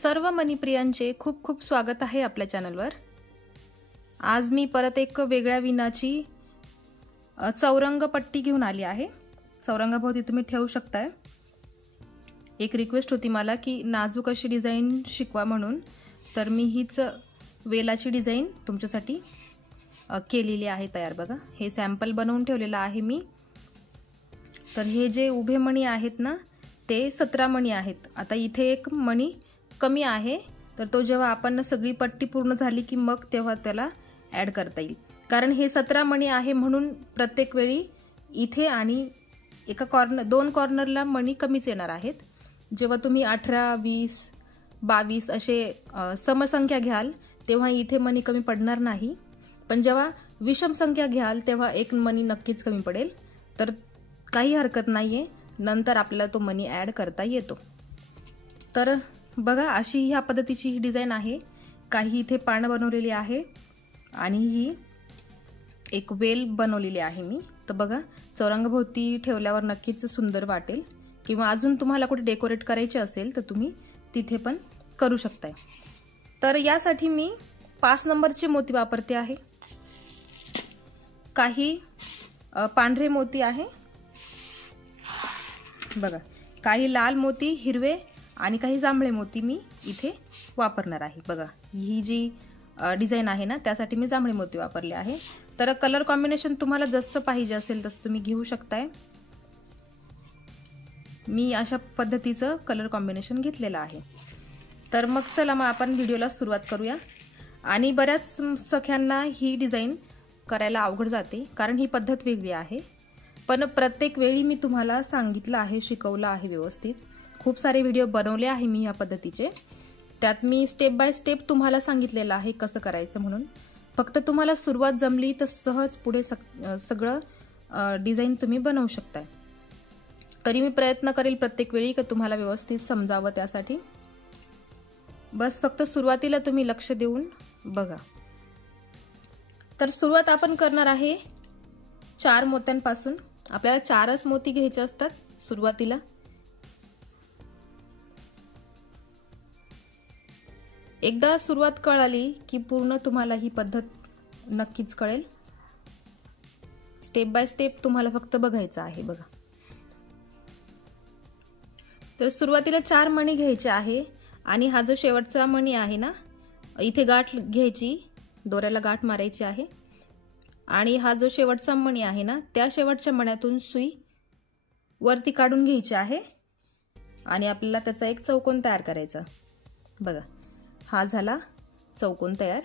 सर्व मनीप्रियांचे खूप खूप स्वागत आहे आपल्या चॅनलवर। आज मी परत एक वेगळ्या विणाची चौरंग पट्टी घेऊन आली आहे। चौरंगाभोवती तुम्ही ठेवू शकताय। एक रिक्वेस्ट होती मला की नाजूक अशी डिझाइन शिकवा म्हणून, तर मी हीच वेलाची डिझाइन तुमच्यासाठी केलेली आहे तयार। बघा, हे सॅम्पल बनवून ठेवलेलं आहे मी। तर हे जे उभे मणी आहेत ना, ते 17 मणी आहेत। आता इथे एक मणी कमी आहे, तर तो जेव्हा आपण सगळी पट्टी पूर्ण झाली की मग तेव्हा त्याला ॲड करता येईल। कारण हे 17 मणी आहे म्हणून प्रत्येक वेळी इथे आणि एका दोन कॉर्नरला मणी कमीच येणार आहेत। जेव्हा तुम्ही 18, 20, 22 असे समसंख्या घ्याल तेव्हा इथे मणी कमी पडणार नाही, पण जेव्हा विषम संख्या घ्याल तेव्हा एक मणी नक्कीच कमी पडेल। तर काही हरकत नाहीये, नंतर आपल्याला तो मणी ॲड करता येतो। तर बघा, अशी ह्या पद्धतीची ही डिझाइन आहे। काही इथे पानं बनवलेली आहे आणि ही एक वेल बनवलेली आहे मी। तर बघा, चौरंगाभोवती ठेवल्यावर नक्कीच सुंदर वाटेल, किंवा अजून तुम्हाला कुठे डेकोरेट करायचे असेल तर तुम्ही तिथे पण करू शकताय। तर यासाठी मी 5 नंबरचे मोती वापरते आहे। काही पांढरे मोती आहे बघा, काही लाल मोती, हिरवे आणि काही जांभळे मोती मी इथे वापरणार आहे। बघा, ही जी डिझाइन आहे ना, त्यासाठी मी जांभळे मोती वापरले आहे। तर कलर कॉम्बिनेशन तुम्हाला जसं पाहिजे असेल तसं तुम्ही घेऊ शकताय। मी अशा पद्धतीचं कलर कॉम्बिनेशन घेतलेलं आहे। तर मग चला, मग आपण व्हिडिओला सुरुवात करूया। आणि बऱ्याच सख्यांना ही डिझाइन करायला अवघड जाते, कारण ही पद्धत वेगळी आहे। पण प्रत्येक वेळी मी तुम्हाला सांगितलं आहे, शिकवलं आहे व्यवस्थित। खूप सारे व्हिडिओ बनवले आहे मी या पद्धतीचे, त्यात मी स्टेप बाय स्टेप तुम्हाला सांगितलेलं आहे कसं करायचं म्हणून। फक्त तुम्हाला सुरुवात जमली तर सहज पुढे सगळं डिझाइन तुम्ही बनवू शकताय। तरी मी प्रयत्न करेल प्रत्येक वेळी की तुम्हाला व्यवस्थित समजावं, त्यासाठी बस फक्त सुरुवातीला तुम्ही लक्ष देऊन बघा। तर सुरुवात आपण करणार आहे 4 मोत्यांपासून। आपल्याला 4च मोती घ्यायचे असतात सुरुवातीला। एकदा सुरुवात कळाली की पूर्ण तुम्हाला ही पद्धत नक्कीच कळेल। स्टेप बाय स्टेप तुम्हाला फक्त बघायचं आहे। बघा, तर सुरुवातीला 4 मणी घ्यायचे आहे आणि हा जो शेवटचा मणी आहे ना, इथे गाठ घ्यायची, दोऱ्याला गाठ मारायची आहे। आणि हा जो शेवटचा मणी आहे ना, त्या शेवटच्या मण्यातून सुई वरती काढून घ्यायची आहे आणि आपल्याला त्याचा एक चौकोन तयार करायचा। बघा, हा झाला चौकोन तयार।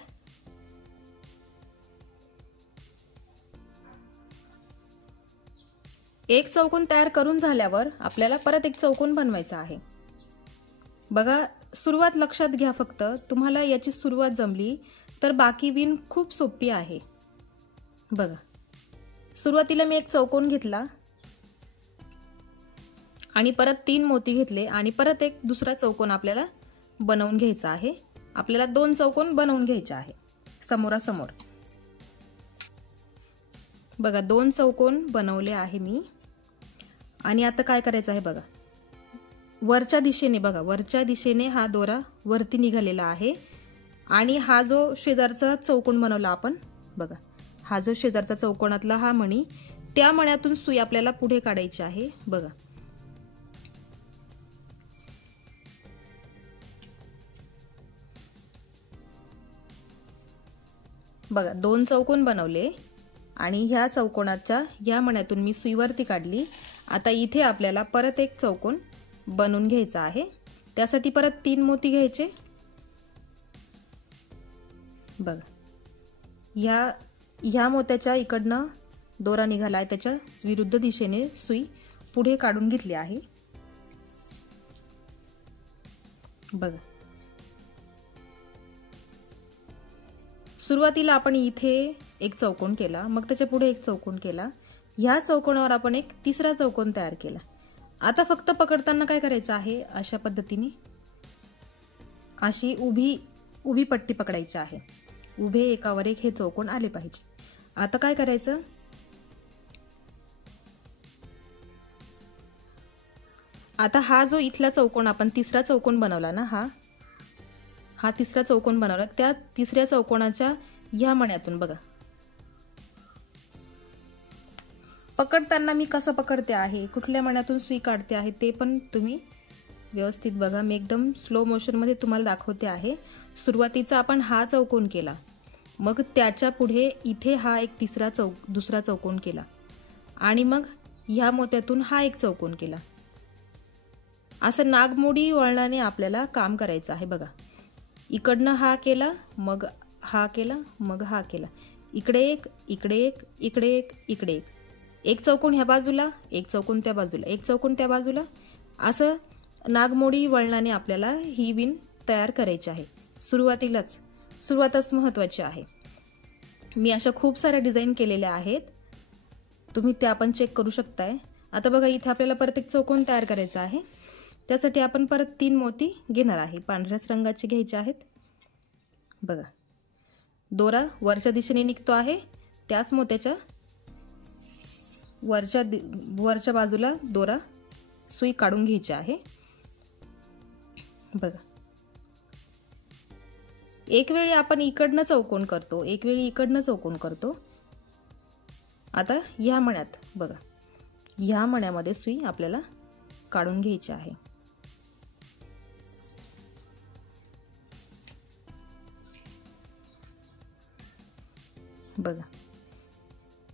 एक चौकोन तयार करून झाल्यावर आपल्याला परत एक चौकोन बनवायचा आहे। बघा, सुरुवात लक्षात घ्या, फक्त तुम्हाला याची सुरुवात जमली तर बाकी विण खूप सोपी आहे। बघा, सुरुवातीला मी एक चौकोन घेतला आणि परत 3 मोती घेतले आणि परत एक दुसरा चौकोन आपल्याला बनवून घ्यायचा आहे। आपल्याला 2 चौकोन बनवून घ्यायचे आहे समोरासमोर। बघा, 2 चौकोन बनवले आहे मी। आणि आता काय करायचं आहे, बघा, वरच्या दिशेने, बघा वरच्या दिशेने हा दोरा वरती निघालेला आहे। आणि हा जो शेजारचा चौकोन बनवला आपण, बघा हा जो शेजारचा चौकोनातला हा मणी, त्या मण्यातून सुई आपल्याला पुढे काढायची आहे। बघा, बघा 2 चौकोन बनवले आणि ह्या चौकोनाच्या या मण्यातून मी सुई वरती काढली। आता इथे आपल्याला परत एक चौकोन बनवून घ्यायचा आहे। त्यासाठी परत 3 मोती घ्यायचे। बघा, ह्या मोत्याच्या इकडनं दोरा निघाला आहे, त्याच्या विरुद्ध दिशेने सुई पुढे काढून घेतली आहे। बघा, सुरुवातीला आपण इथे एक चौकोन केला, मग त्याच्या पुढे एक चौकोन केला, ह्या चौकोनावर आपण एक तिसरा चौकोन तयार केला। आता फक्त पकडताना काय करायचं आहे, अशा पद्धतीने अशी उभी पट्टी पकडायची आहे। उभे एकावर एक हे चौकोन आले पाहिजे। आता काय करायचं, आता हा जो इथला चौकोन आपण तिसरा चौकोन बनवला ना, हा तिसरा चौकोन बनवला, त्या तिसऱ्या चौकोनाच्या ह्या मण्यातून बघा पकडताना मी कसं पकडते आहे, कुठल्या मण्यातून सुई काढते आहे ते पण तुम्ही व्यवस्थित बघा. मी एकदम स्लो मोशनमध्ये तुम्हाला दाखवते आहे. सुरुवातीचा आपण हा चौकोन केला, मग त्याच्या पुढे इथे हा एक दुसरा चौकोन केला आणि मग ह्या मोत्यातून हा एक चौकोन केला. असं नागमोडी वळणाने आपल्याला काम करायचं आहे बघा. इकडनं हा केला, मग हा केला, मग हा केला, इकडे एक, इकडे एक, इकडे एक, इकडे एक, एक चौकोन ह्या बाजूला, एक चौकोन त्या बाजूला, एक चौकोन त्या बाजूला. असं नागमोडी वळणाने आपल्याला ही विण तयार करायची आहे. सुरुवातच महत्त्वाची आहे. मी अशा खूप साऱ्या डिझाईन केलेल्या आहेत, तुम्ही त्या पण चेक करू शकताय. आता बघा इथे आपल्याला परत एक चौकोन तयार करायचा आहे. त्यासाठी आपण परत 3 मोती घेणार आहे. पांढऱ्याच रंगाचे घ्यायचे आहेत. बघा दोरा वरच्या दिशेने निघतो आहे, त्याच मोत्याच्या वरच्या बाजूला दोरा सुई काढून घ्यायची आहे. बघा एक वेळी आपण इकडनं चौकोन करतो, एक वेळी इकडनं चौकोन करतो. आता ह्या मण्यात बघा, ह्या मण्यामध्ये सुई आपल्याला काढून घ्यायची आहे. बघा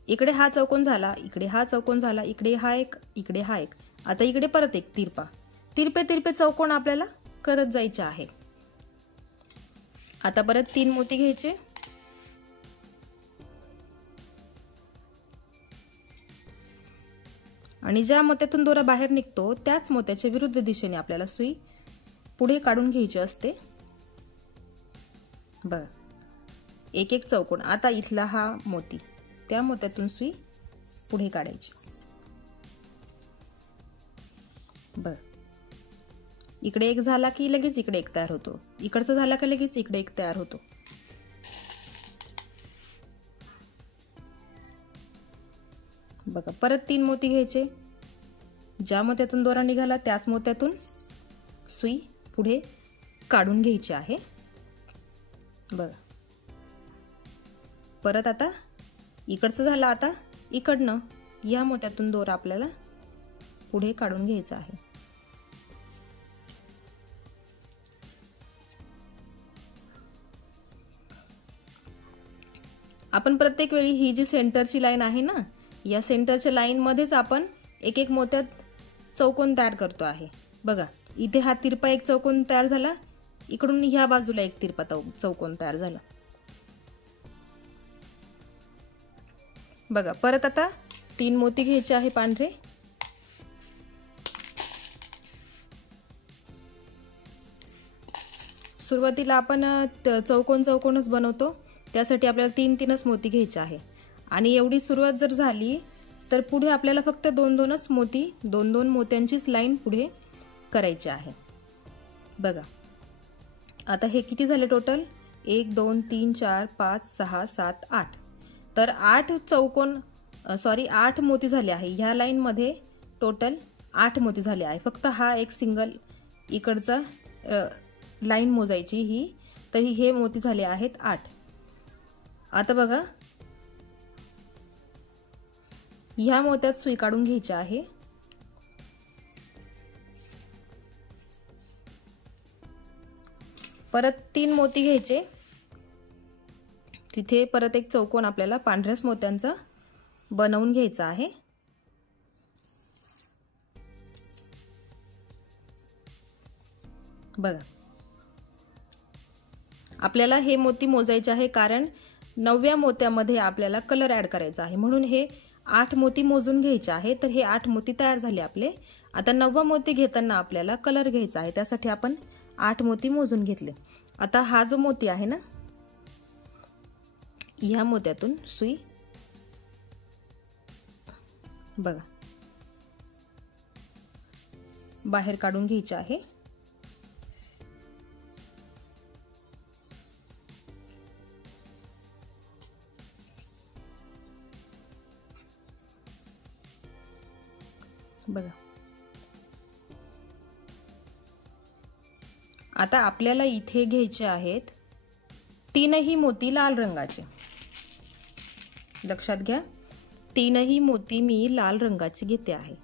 इकडे हा चौकोन झाला, इकडे हा चौकोन झाला, इकडे हा एक, इकडे हा एक. आता इकडे परत एक तिरपे चौकोन आपल्याला करत जायचे आहे. आता परत 3 मोती घ्यायचे. आणि ज्या मोत्यातून दोरा बाहेर निघतो त्याच मोत्याच्या विरुद्ध दिशेने आपल्याला सुई पुढे काढून घ्यायची असते. बघा एक एक चौकोन. आता इथला हा मोती, त्या मोत्यातून सुई पुढे काढायची. बघा इकडे एक झाला की लगेच इकडे एक तयार होतो, इकडचा झाला की लगेच इकडे एक तयार होतो. बघा परत 3 मोती घ्यायचे. ज्या मोत्यातून दोरा निघाला त्याच मोत्यातून सुई पुढे काढून घ्यायची आहे. बघा परत आता इकडचं झालं, आता इकडनं या मोत्यातून दोरा आपल्याला पुढे काढून घ्यायचा आहे. आपण प्रत्येक वेळी ही जी सेंटरची लाईन आहे ना, या सेंटरच्या लाईन मध्येच आपण एक एक मोत्यात चौकोन तयार करतो आहे. बघा इथे हा तिरपा एक चौकोन तयार झाला, इकडून ह्या बाजूला एक तिरपा चौकोन तयार झाला. बघा परत आता 3 मोती घ्यायचे आहे पांढरे. सुरुवातीला आपण चौकोनच बनवतो, त्यासाठी आपल्याला 3-3च मोती घ्यायचे आहे. आणि एवढी सुरुवात जर झाली तर पुढे आपल्याला फक्त 2-2च मोती, 2-2 मोत्यांचीच लाईन पुढे करायची आहे. बघा आता हे किती झाले टोटल, 1 2 3 4 5 6 7 8. तर 8 मोती झाले आहे. ह्या लाईन मध्ये टोटल 8 मोती झाले आहे. फक्त हा एक सिंगल इकडचा लाईन मोजायची ही, तर हे मोती झाले आहेत 8. आता बघा ह्या मोत्यात सुई काढून घ्यायची आहे. परत 3 मोती घ्यायचे. तिथे परत एक चौकोन आपल्याला पांढऱ्याच मोत्यांचा बनवून घ्यायचा आहे. बघा आपल्याला हे मोती मोजायचे आहे, कारण 9व्या मोत्यामध्ये आपल्याला कलर ऍड करायचा आहे, म्हणून हे 8 मोती मोजून घ्यायचे आहे. तर हे 8 मोती तयार झाले आपले. आता 9वा मोती घेताना आपल्याला कलर घ्यायचा आहे, त्यासाठी आपण 8 मोती मोजून घेतले. आता हा जो मोती आहे ना, ह्या मोत्यातून सुई बघा बाहेर काढून घ्यायची आहे. बघा आता आपल्याला इथे घ्यायचे आहेत 3ही मोती लाल रंगाचे. लक्षात घ्या, 3ही मोती मी लाल रंगाचे घेते आहे.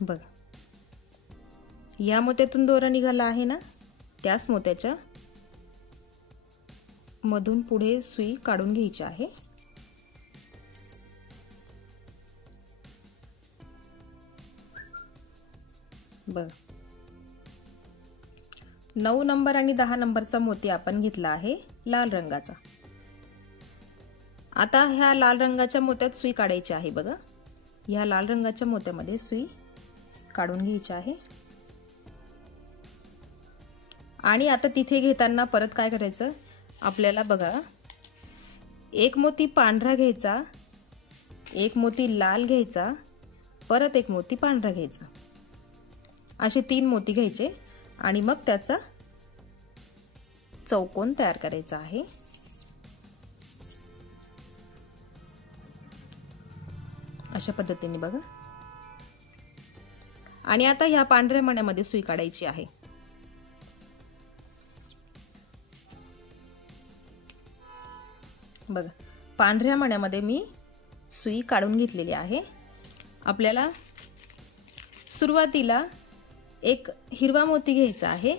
बघा, या मोत्यातून दोरा निघाला आहे ना, त्याच मोत्याच्या मधून पुढे सुई काढून घ्यायची आहे. बघ, 9 नंबर आणि 10 नंबरचा मोती आपण घेतला आहे लाल रंगाचा. आता ह्या लाल रंगाच्या मोत्यात सुई काढायची आहे. बघा, ह्या लाल रंगाच्या मोत्यामध्ये सुई काढून घ्यायची आहे. आणि आता तिथे घेताना परत काय करायचं आपल्याला, बघा, एक मोती पांढरा घ्यायचा, एक मोती लाल घ्यायचा, परत एक मोती पांढरा घ्यायचा. असे 3 मोती घ्यायचे आणि मग त्याचा चौकोन तयार करायचा आहे. अशा पद्धतीने बघा. आणि आता ह्या पांढऱ्या मण्यामध्ये सुई काढायची आहे. बघा, पांढऱ्या मण्यामध्ये मी सुई काढून घेतलेली आहे. आपल्याला सुरुवातीला एक हिरवा मोती घ्यायचा आहे,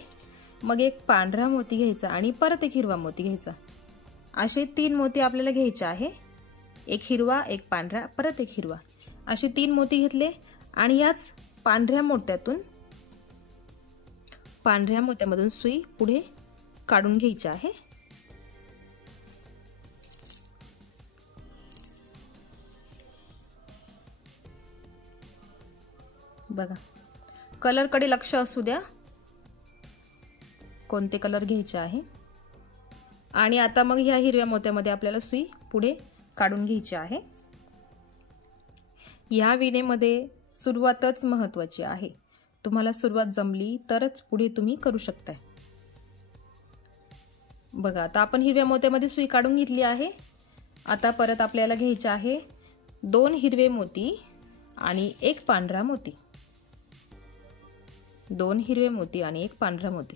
मग एक पांढरा मोती घ्यायचा आणि परत एक हिरवा मोती घ्यायचा. असे 3 मोती आपल्याला घ्यायचे आहे. एक हिरवा, एक पांढरा, परत एक हिरवा, असे 3 मोती घेतले. आणि याच पांढऱ्या मोत्यामधून सुई पुढे काढून घ्यायची आहे. बघा, कलर कडे लक्ष असू द्या, कोणते कलर घ्यायचे आहे. आणि आता मग ह्या हिरव्या मोत्यामध्ये आपल्याला सुई पुढे काढून घ्यायची आहे. ह्या विणेमध्ये सुरुवातच महत्त्वाची आहे. तुम्हाला सुरुवात जमली तरच पुढे तुम्ही करू शकताय. बघा, आता आपण हिरव्या मोत्यामध्ये सुई काढून घेतली आहे. आता परत आपल्याला घ्यायचे आहे 2 हिरवे मोती आणि एक पांढरा मोती. 2 हिरवे मोती आणि एक पांढरा मोती.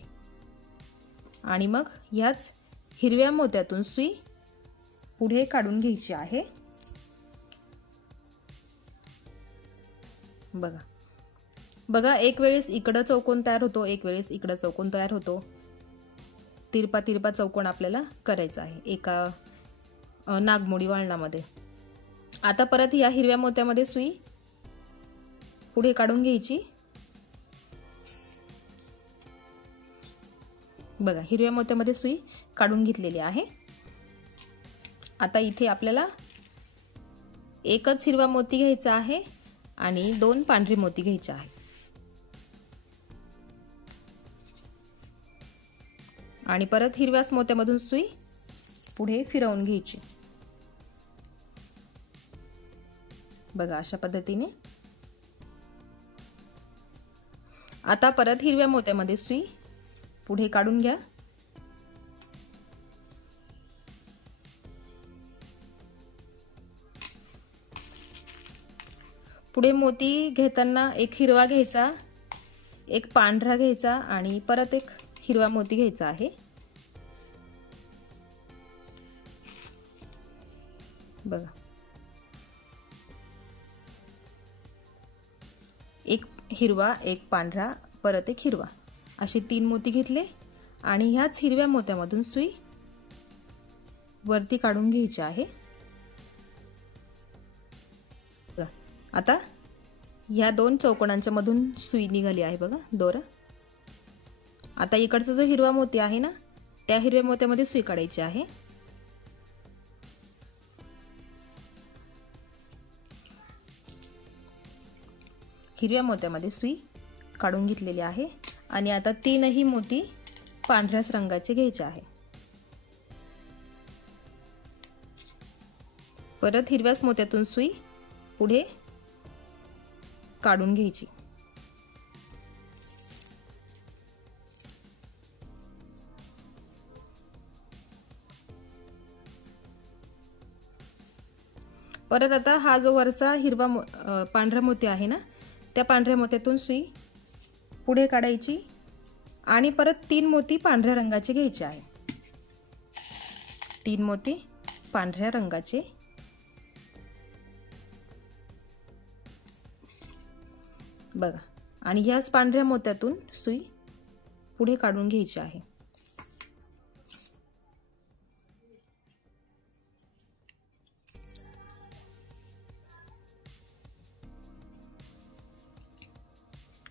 आणि मग ह्याच हिरव्या मोत्यातून सुई पुढे काढून घ्यायची आहे. बघा बघा, एक वेळेस इकडं चौकोन तयार होतो, एक वेळेस इकडं चौकोन तयार होतो. तिरपा तिरपा चौकोन आपल्याला करायचा आहे एका नागमोडी वळणामध्ये. आता परत या हिरव्या मोत्यामध्ये सुई पुढे काढून घ्यायची. बघा, हिरव्या मोत्यामध्ये सुई काढून घेतलेली आहे. आता इथे आपल्याला एकच हिरवा मोती घ्यायचा आहे आणि 2 पांढरे मोती घ्यायचे आहे. आणि परत हिरव्याच मोत्यामधून सुई पुढे फिरवून घ्यायची. बघा, अशा पद्धतीने. आता परत हिरव्या मोत्यामध्ये सुई पुढे काढून घ्या. पुढे मोती घेताना एक हिरवा घ्यायचा, एक पांढरा घ्यायचा आणि परत एक हिरवा मोती घ्यायचा आहे. बघा, एक हिरवा, एक पांढरा, परत एक हिरवा, असे 3 मोती घेतले आणि ह्याच हिरव्या मोत्यामधून सुई वरती काढून घ्यायची आहे. आता ह्या 2 चौकोनांच्या मधून सुई निघाली आहे. बघा, दोरा. आता इकडचा जो हिरवा मोती आहे ना, त्या हिरव्या मोत्यामध्ये सुई काढायची आहे. हिरव्या मोत्यामध्ये सुई काढून घेतलेली आहे. आणि आता 3ही मोती पांढऱ्याच रंगाचे घ्यायचे आहे. परत हिरव्याच मोत्यातून सुई पुढे काढून घ्यायची. परत आता हा जो वरचा हिरवा पांढरा मोती आहे ना, त्या पांढऱ्या मोत्यातून सुई पुढे काढायची आणि परत 3 मोती पांढऱ्या रंगाचे घ्यायचे आहे. 3 मोती पांढऱ्या रंगाचे. बघा, आणि ह्याच पांढऱ्या मोत्यातून सुई पुढे काढून घ्यायची आहे.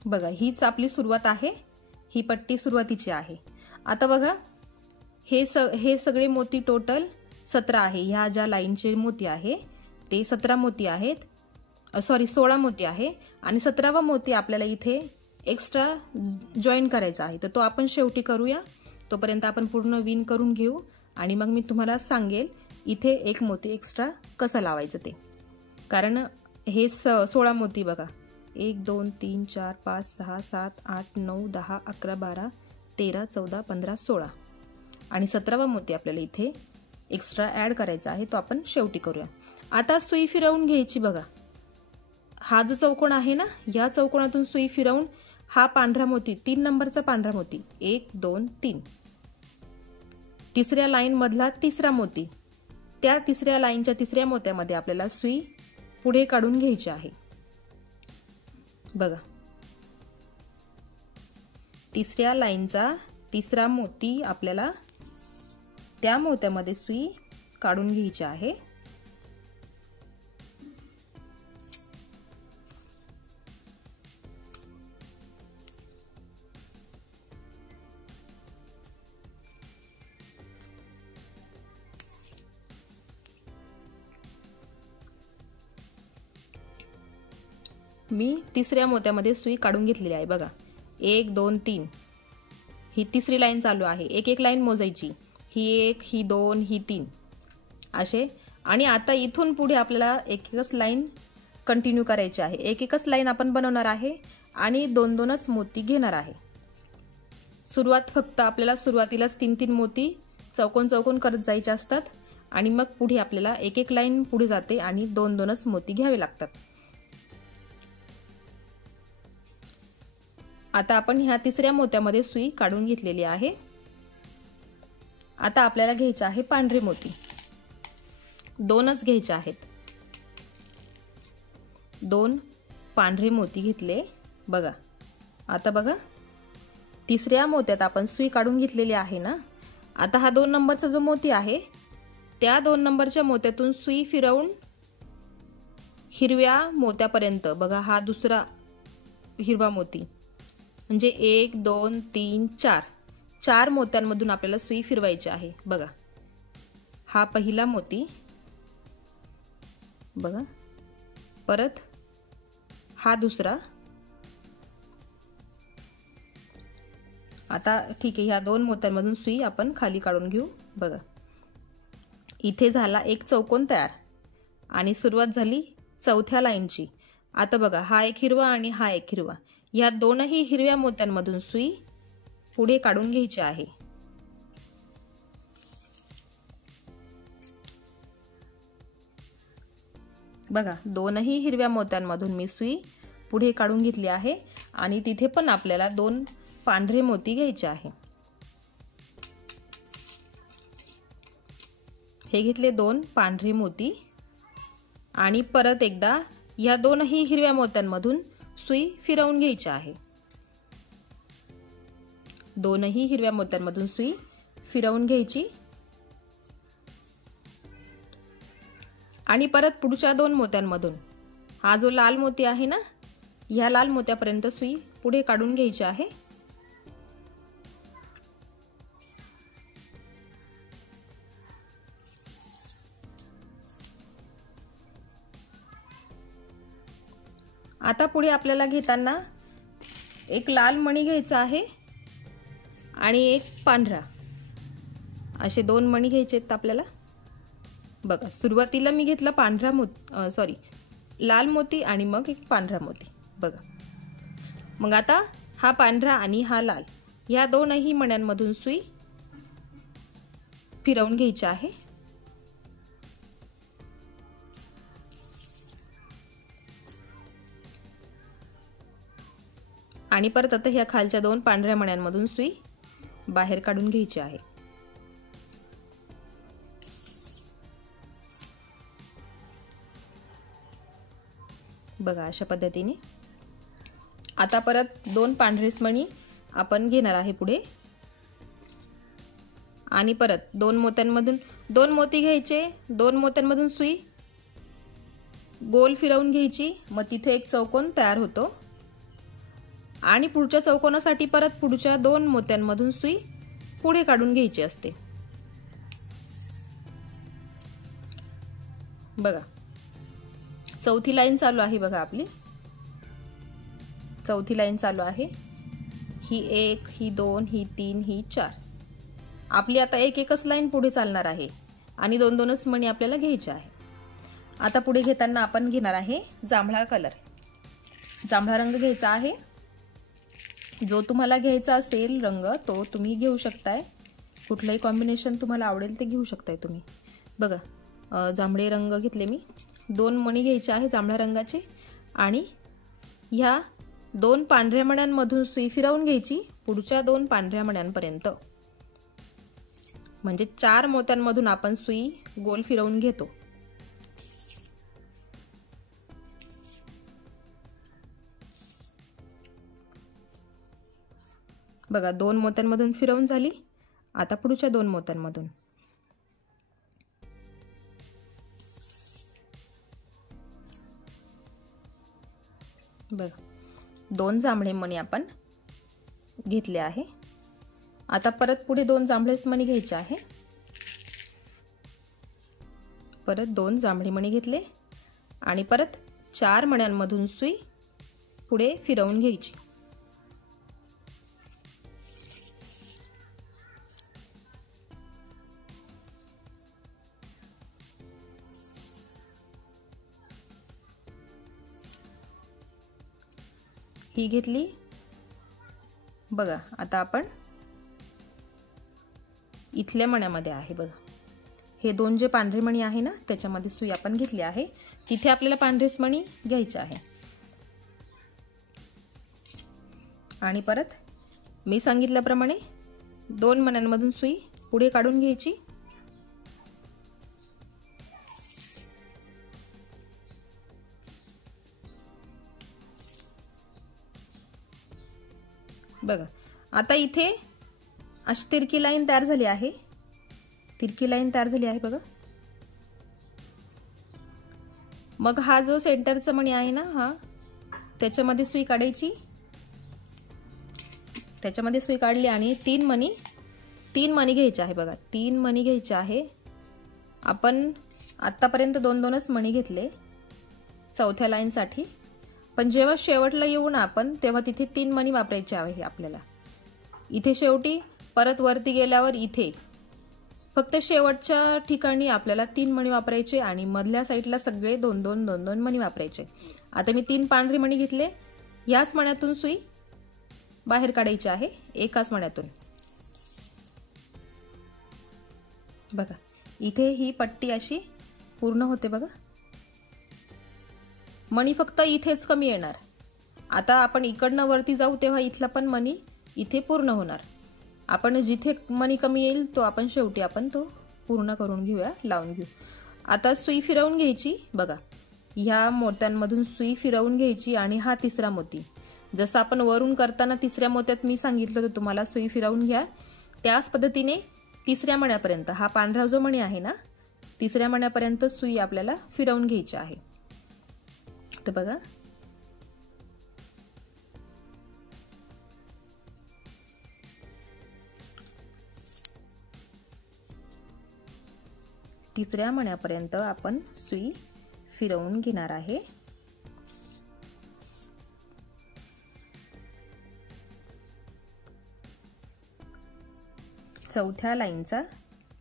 बघा, हीच आपली सुरुवात आहे. ही पट्टी सुरुवातीची आहे. आता बघा, हे सगळे मोती टोटल 17 आहे. ह्या ज्या लाईनचे मोती आहे ते 17 मोती आहेत. 16 मोती आहे आणि 17वा मोती आपल्याला इथे एक्स्ट्रा जॉईन करायचा आहे. तर तो आपण शेवटी करूया. तोपर्यंत आपण पूर्ण विण करून घेऊ आणि मग मी तुम्हाला सांगेल इथे एक मोती एक्स्ट्रा कसा लावायचं ते. कारण हे 16 मोती बघा, 1 2 3 4 5 6 7 8 9 10 11 12 13 14 15 16 आणि 17वा मोती आपल्याला इथे एक्स्ट्रा ॲड करायचा आहे. तो आपण शेवटी करूया. आता सुई फिरवून घ्यायची. बघा, हा जो चौकोन आहे ना, या चौकोनातून सुई फिरवून हा पांढरा मोती, 3 नंबरचा पांढरा मोती, 1 2 3, तिसऱ्या लाईन मधला तिसरा मोती, त्या तिसऱ्या लाईनच्या तिसऱ्या मोत्यामध्ये आपल्याला सुई पुढे काढून घ्यायची आहे. बघा, तिसऱ्या लाईनचा तिसरा मोती आपल्याला त्या मोत्यामध्ये सुई काढून घ्यायची आहे. मी तिसऱ्या मोत्यामध्ये सुई काढून घेतलेली आहे. बघा, 1 2 3 ही तिसरी लाईन चालू आहे. एक एक लाईन मोजायची. ही 1, ही 2, ही 3 असे. आणि आता इथून पुढे आपल्याला एक एकच लाईन कंटिन्यू करायची आहे. एक एकच लाईन आपण बनवणार आहे आणि 2-2च मोती घेणार आहे. सुरुवात फक्त आपल्याला सुरुवातीलाच 3-3 मोती चौकोन चौकोन करत जायचे असतात आणि मग पुढे आपल्याला एक एक लाईन पुढे जाते आणि 2-2च मोती घ्यावे लागतात. आता आपण ह्या तिसऱ्या मोत्यामध्ये सुई काढून घेतलेली आहे. आता आपल्याला घ्यायचे आहे पांढरे मोती. 2च घ्यायचे आहेत. 2 पांढरे मोती घेतले. बघा, आता बघा, तिसऱ्या मोत्यात आपण सुई काढून घेतलेली आहे ना. आता हा 2 नंबरचा जो मोती आहे त्या 2 नंबरच्या मोत्यातून सुई फिरवून हिरव्या मोत्यापर्यंत, बघा हा दुसरा हिरवा मोती, म्हणजे 1 2 3 4 मोत्यांमधून आपल्याला सुई फिरवायची आहे. बघा, हा पहिला मोती, बघा, परत हा दुसरा. आता ठीक आहे, ह्या 2 मोत्यांमधून सुई आपण खाली काढून घेऊ. बघा, इथे झाला एक चौकोन तयार आणि सुरुवात झाली चौथ्या लाईनची. आता बघा, हा एक हिरवा आणि हा एक हिरवा, या दोनही हिरव्या मोत्यांमधून सुई पुढे काढून घ्यायची आहे. बघा, दोनही हिरव्या मोत्यांमधून मी सुई पुढे काढून घेतली आहे आणि तिथे पण आपल्याला 2 पांढरे मोती घ्यायचे आहे. हे घेतले 2 पांढरे मोती आणि परत एकदा या दोनही हिरव्या मोत्यांमधून सुई फिरवून घ्यायची आहे. दोनही हिरव्या मोत्यांमधून सुई फिरवून घ्यायची आणि परत पुढच्या 2 मोत्यांमधून हा जो लाल मोती आहे ना, ह्या लाल मोत्यापर्यंत सुई पुढे काढून घ्यायची आहे. आता पुढे आपल्याला घेताना एक लाल मणी घ्यायचा आहे आणि एक पांढरा, असे 2 मणी घ्यायचे आहेत आपल्याला. बघा, सुरुवातीला मी घेतला लाल मोती आणि मग एक पांढरा मोती. बघा, मग आता हा पांढरा आणि हा लाल या दोनही मण्यांमधून सुई फिरवून घ्यायची आहे. आणि परत आता ह्या खालच्या 2 पांढऱ्या मण्यांमधून सुई बाहेर काढून घ्यायची आहे। बघा अशा पद्धतीने। आता परत 2 पांढरे मणी आपण घेणार आहे पुढे आणि परत 2 मोत्यांमधून 2 मोती घ्यायचे, 2 मोत्यांमधून सुई गोल फिरवून घ्यायची, मग तिथे एक चौकोन तयार होतो आणि पुढच्या चौकोनासाठी परत पुढच्या 2 मोत्यांमधून सुई पुढे काढून घ्यायची असते। बघा चौथी लाईन चालू आहे, बघा आपली चौथी लाईन चालू आहे। ही 1, ही 2, ही 3, ही 4। आपली आता एक एकच लाईन पुढे चालणार आहे आणि 2-2च मणी आपल्याला घ्यायचे आहे। आता पुढे घेताना आपण घेणार आहे जांभळा कलर, जांभळा रंग घ्यायचा आहे। जो तुम्हाला घ्यायचा असेल रंग तो तुम्ही घेऊ शकताय, कुठलाही कॉम्बिनेशन तुम्हाला आवडेल ते घेऊ शकताय तुम्ही। बघा जांभळे रंग घेतले मी, 2 मणी घ्यायचे आहे जांभळ्या रंगाचे आणि ह्या 2 पांढऱ्या मण्यांमधून सुई फिरवून घ्यायची पुढच्या 2 पांढऱ्या मण्यांपर्यंत, म्हणजे 4 मोत्यांमधून आपण सुई गोल फिरवून घेतो। बघा 2 मोत्यांमधून फिरवून झाली, आता पुढच्या 2 मोत्यांमधून। बघा 2 जांभळे मणी आपण घेतले आहे। आता परत पुढे 2 जांभळे मणी घ्यायचे आहे, परत 2 जांभळे मणी घेतले आणि परत 4 मण्यांमधून सुई पुढे फिरवून घ्यायची। ही घेतली। बघा आता आपण इथल्या मण्यामध्ये आहे, बघा हे 2 जे पांढरे मणी आहे ना त्याच्यामध्ये सुई आपण घेतली आहे, तिथे आपल्याला पांढरेच मणी घ्यायचे आहे आणि परत मी सांगितल्याप्रमाणे 2 मण्यांमधून सुई पुढे काढून घ्यायची। बघा आता इथे अशी तिरकी लाईन तयार झाली आहे, तिरकी लाईन तयार झाली आहे बघा। मग हा जो सेंटरचा मणी आहे ना हा, त्याच्यामध्ये सुई काढायची, त्याच्यामध्ये सुई काढली आणि 3 मणी घ्यायचे आहे। बघा 3 मणी घ्यायचे आहे। आपण आतापर्यंत 2-2च मणी घेतले चौथ्या लाईन साठी, पण जेव्हा शेवटला येऊ ना आपण तेव्हा तिथे 3 मणी वापरायचे आहे आपल्याला। इथे शेवटी परत वरती गेल्यावर इथे फक्त शेवटच्या ठिकाणी आपल्याला 3 मणी वापरायचे आणि मधल्या साईडला सगळे 2-2 मणी वापरायचे। आता मी 3 पांढरे मणी घेतले, याच मण्यातून सुई बाहेर काढायची आहे, एकाच मण्यातून। बघा इथे ही पट्टी अशी पूर्ण होते बघा, मणी फक्त इथेच कमी येणार। आता आपण इकडनं वरती जाऊ तेव्हा इथला पण मणी इथे पूर्ण होणार। आपण जिथे मणी कमी येईल तो आपण शेवटी आपण तो पूर्ण करून घेऊया, लावून घेऊ। आता सुई फिरवून घ्यायची, बघा ह्या मोत्यांमधून सुई फिरवून घ्यायची आणि हा 3रा मोती, जसं आपण वरून करताना 3ऱ्या मोत्यात मी सांगितलं होतं तुम्हाला सुई फिरवून घ्या, त्याच पद्धतीने 3ऱ्या मण्यापर्यंत हा पांढरा जो मणी आहे ना 3ऱ्या मण्यापर्यंत सुई आपल्याला फिरवून घ्यायची आहे। तर बघा तिसऱ्या मण्यापर्यंत आपण सुई फिरवून घेणार आहे। चौथ्या लाईनचा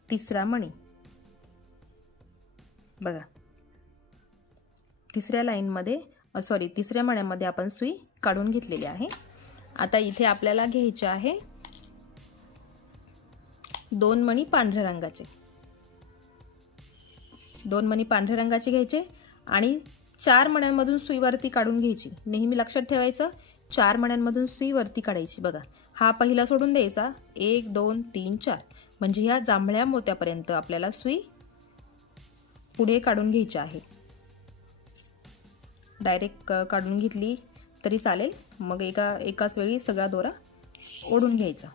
3रा मणी, बघा 3ऱ्या लाईनमध्ये सॉरी 3ऱ्या मण्यामध्ये आपण सुई काढून घेतलेली आहे। आता इथे आपल्याला घ्यायचे आहे 2 मणी पांढऱ्या रंगाचे, 2 मणी पांढऱ्या रंगाचे घ्यायचे आणि 4 मण्यांमधून सुई वरती काढून घ्यायची। नेहमी लक्षात ठेवायचं 4 मण्यांमधून सुई वरती काढायची। बघा, हा पहिला सोडून द्यायचा, 1 2 3 4, म्हणजे ह्या जांभळ्या मोत्यापर्यंत आपल्याला सुई पुढे काढून घ्यायची आहे। डायरेक्ट काढून घेतली तरी चालेल, मग एकाच वेळी सगळा दोरा ओढून घ्यायचा।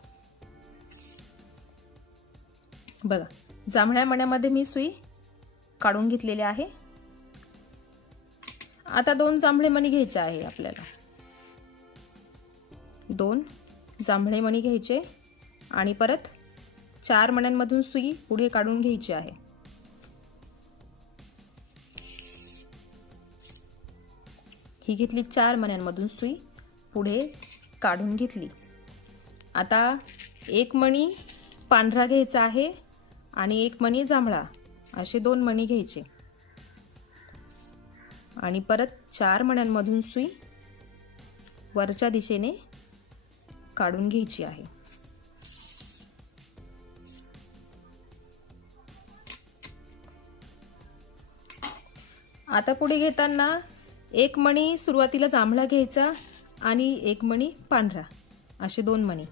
बघा, जांभळ्या मण्यामध्ये मी सुई काढून घेतलेली आहे। आता 2 जांभळे मणी घ्यायचे आहे आपल्याला। 2 जांभळे मणी घ्यायचे आणि परत 4 मण्यांमधून सुई पुढे काढून घ्यायची आहे। ही घेतली 4 मण्यांमधून सुई पुढे काढून घेतली। आता एक मणी पांढरा घ्यायचा आहे आणि एक मणी जांभळा, असे 2 मणी घ्यायचे आणि परत 4 मण्यांमधून सुई वरच्या दिशेने काढून घ्यायची आहे। आता पुढे घेताना एक मणी सुरुवातीला जांभळा घ्यायचा आणि एक मणी पांढरा, असे 2 मणी।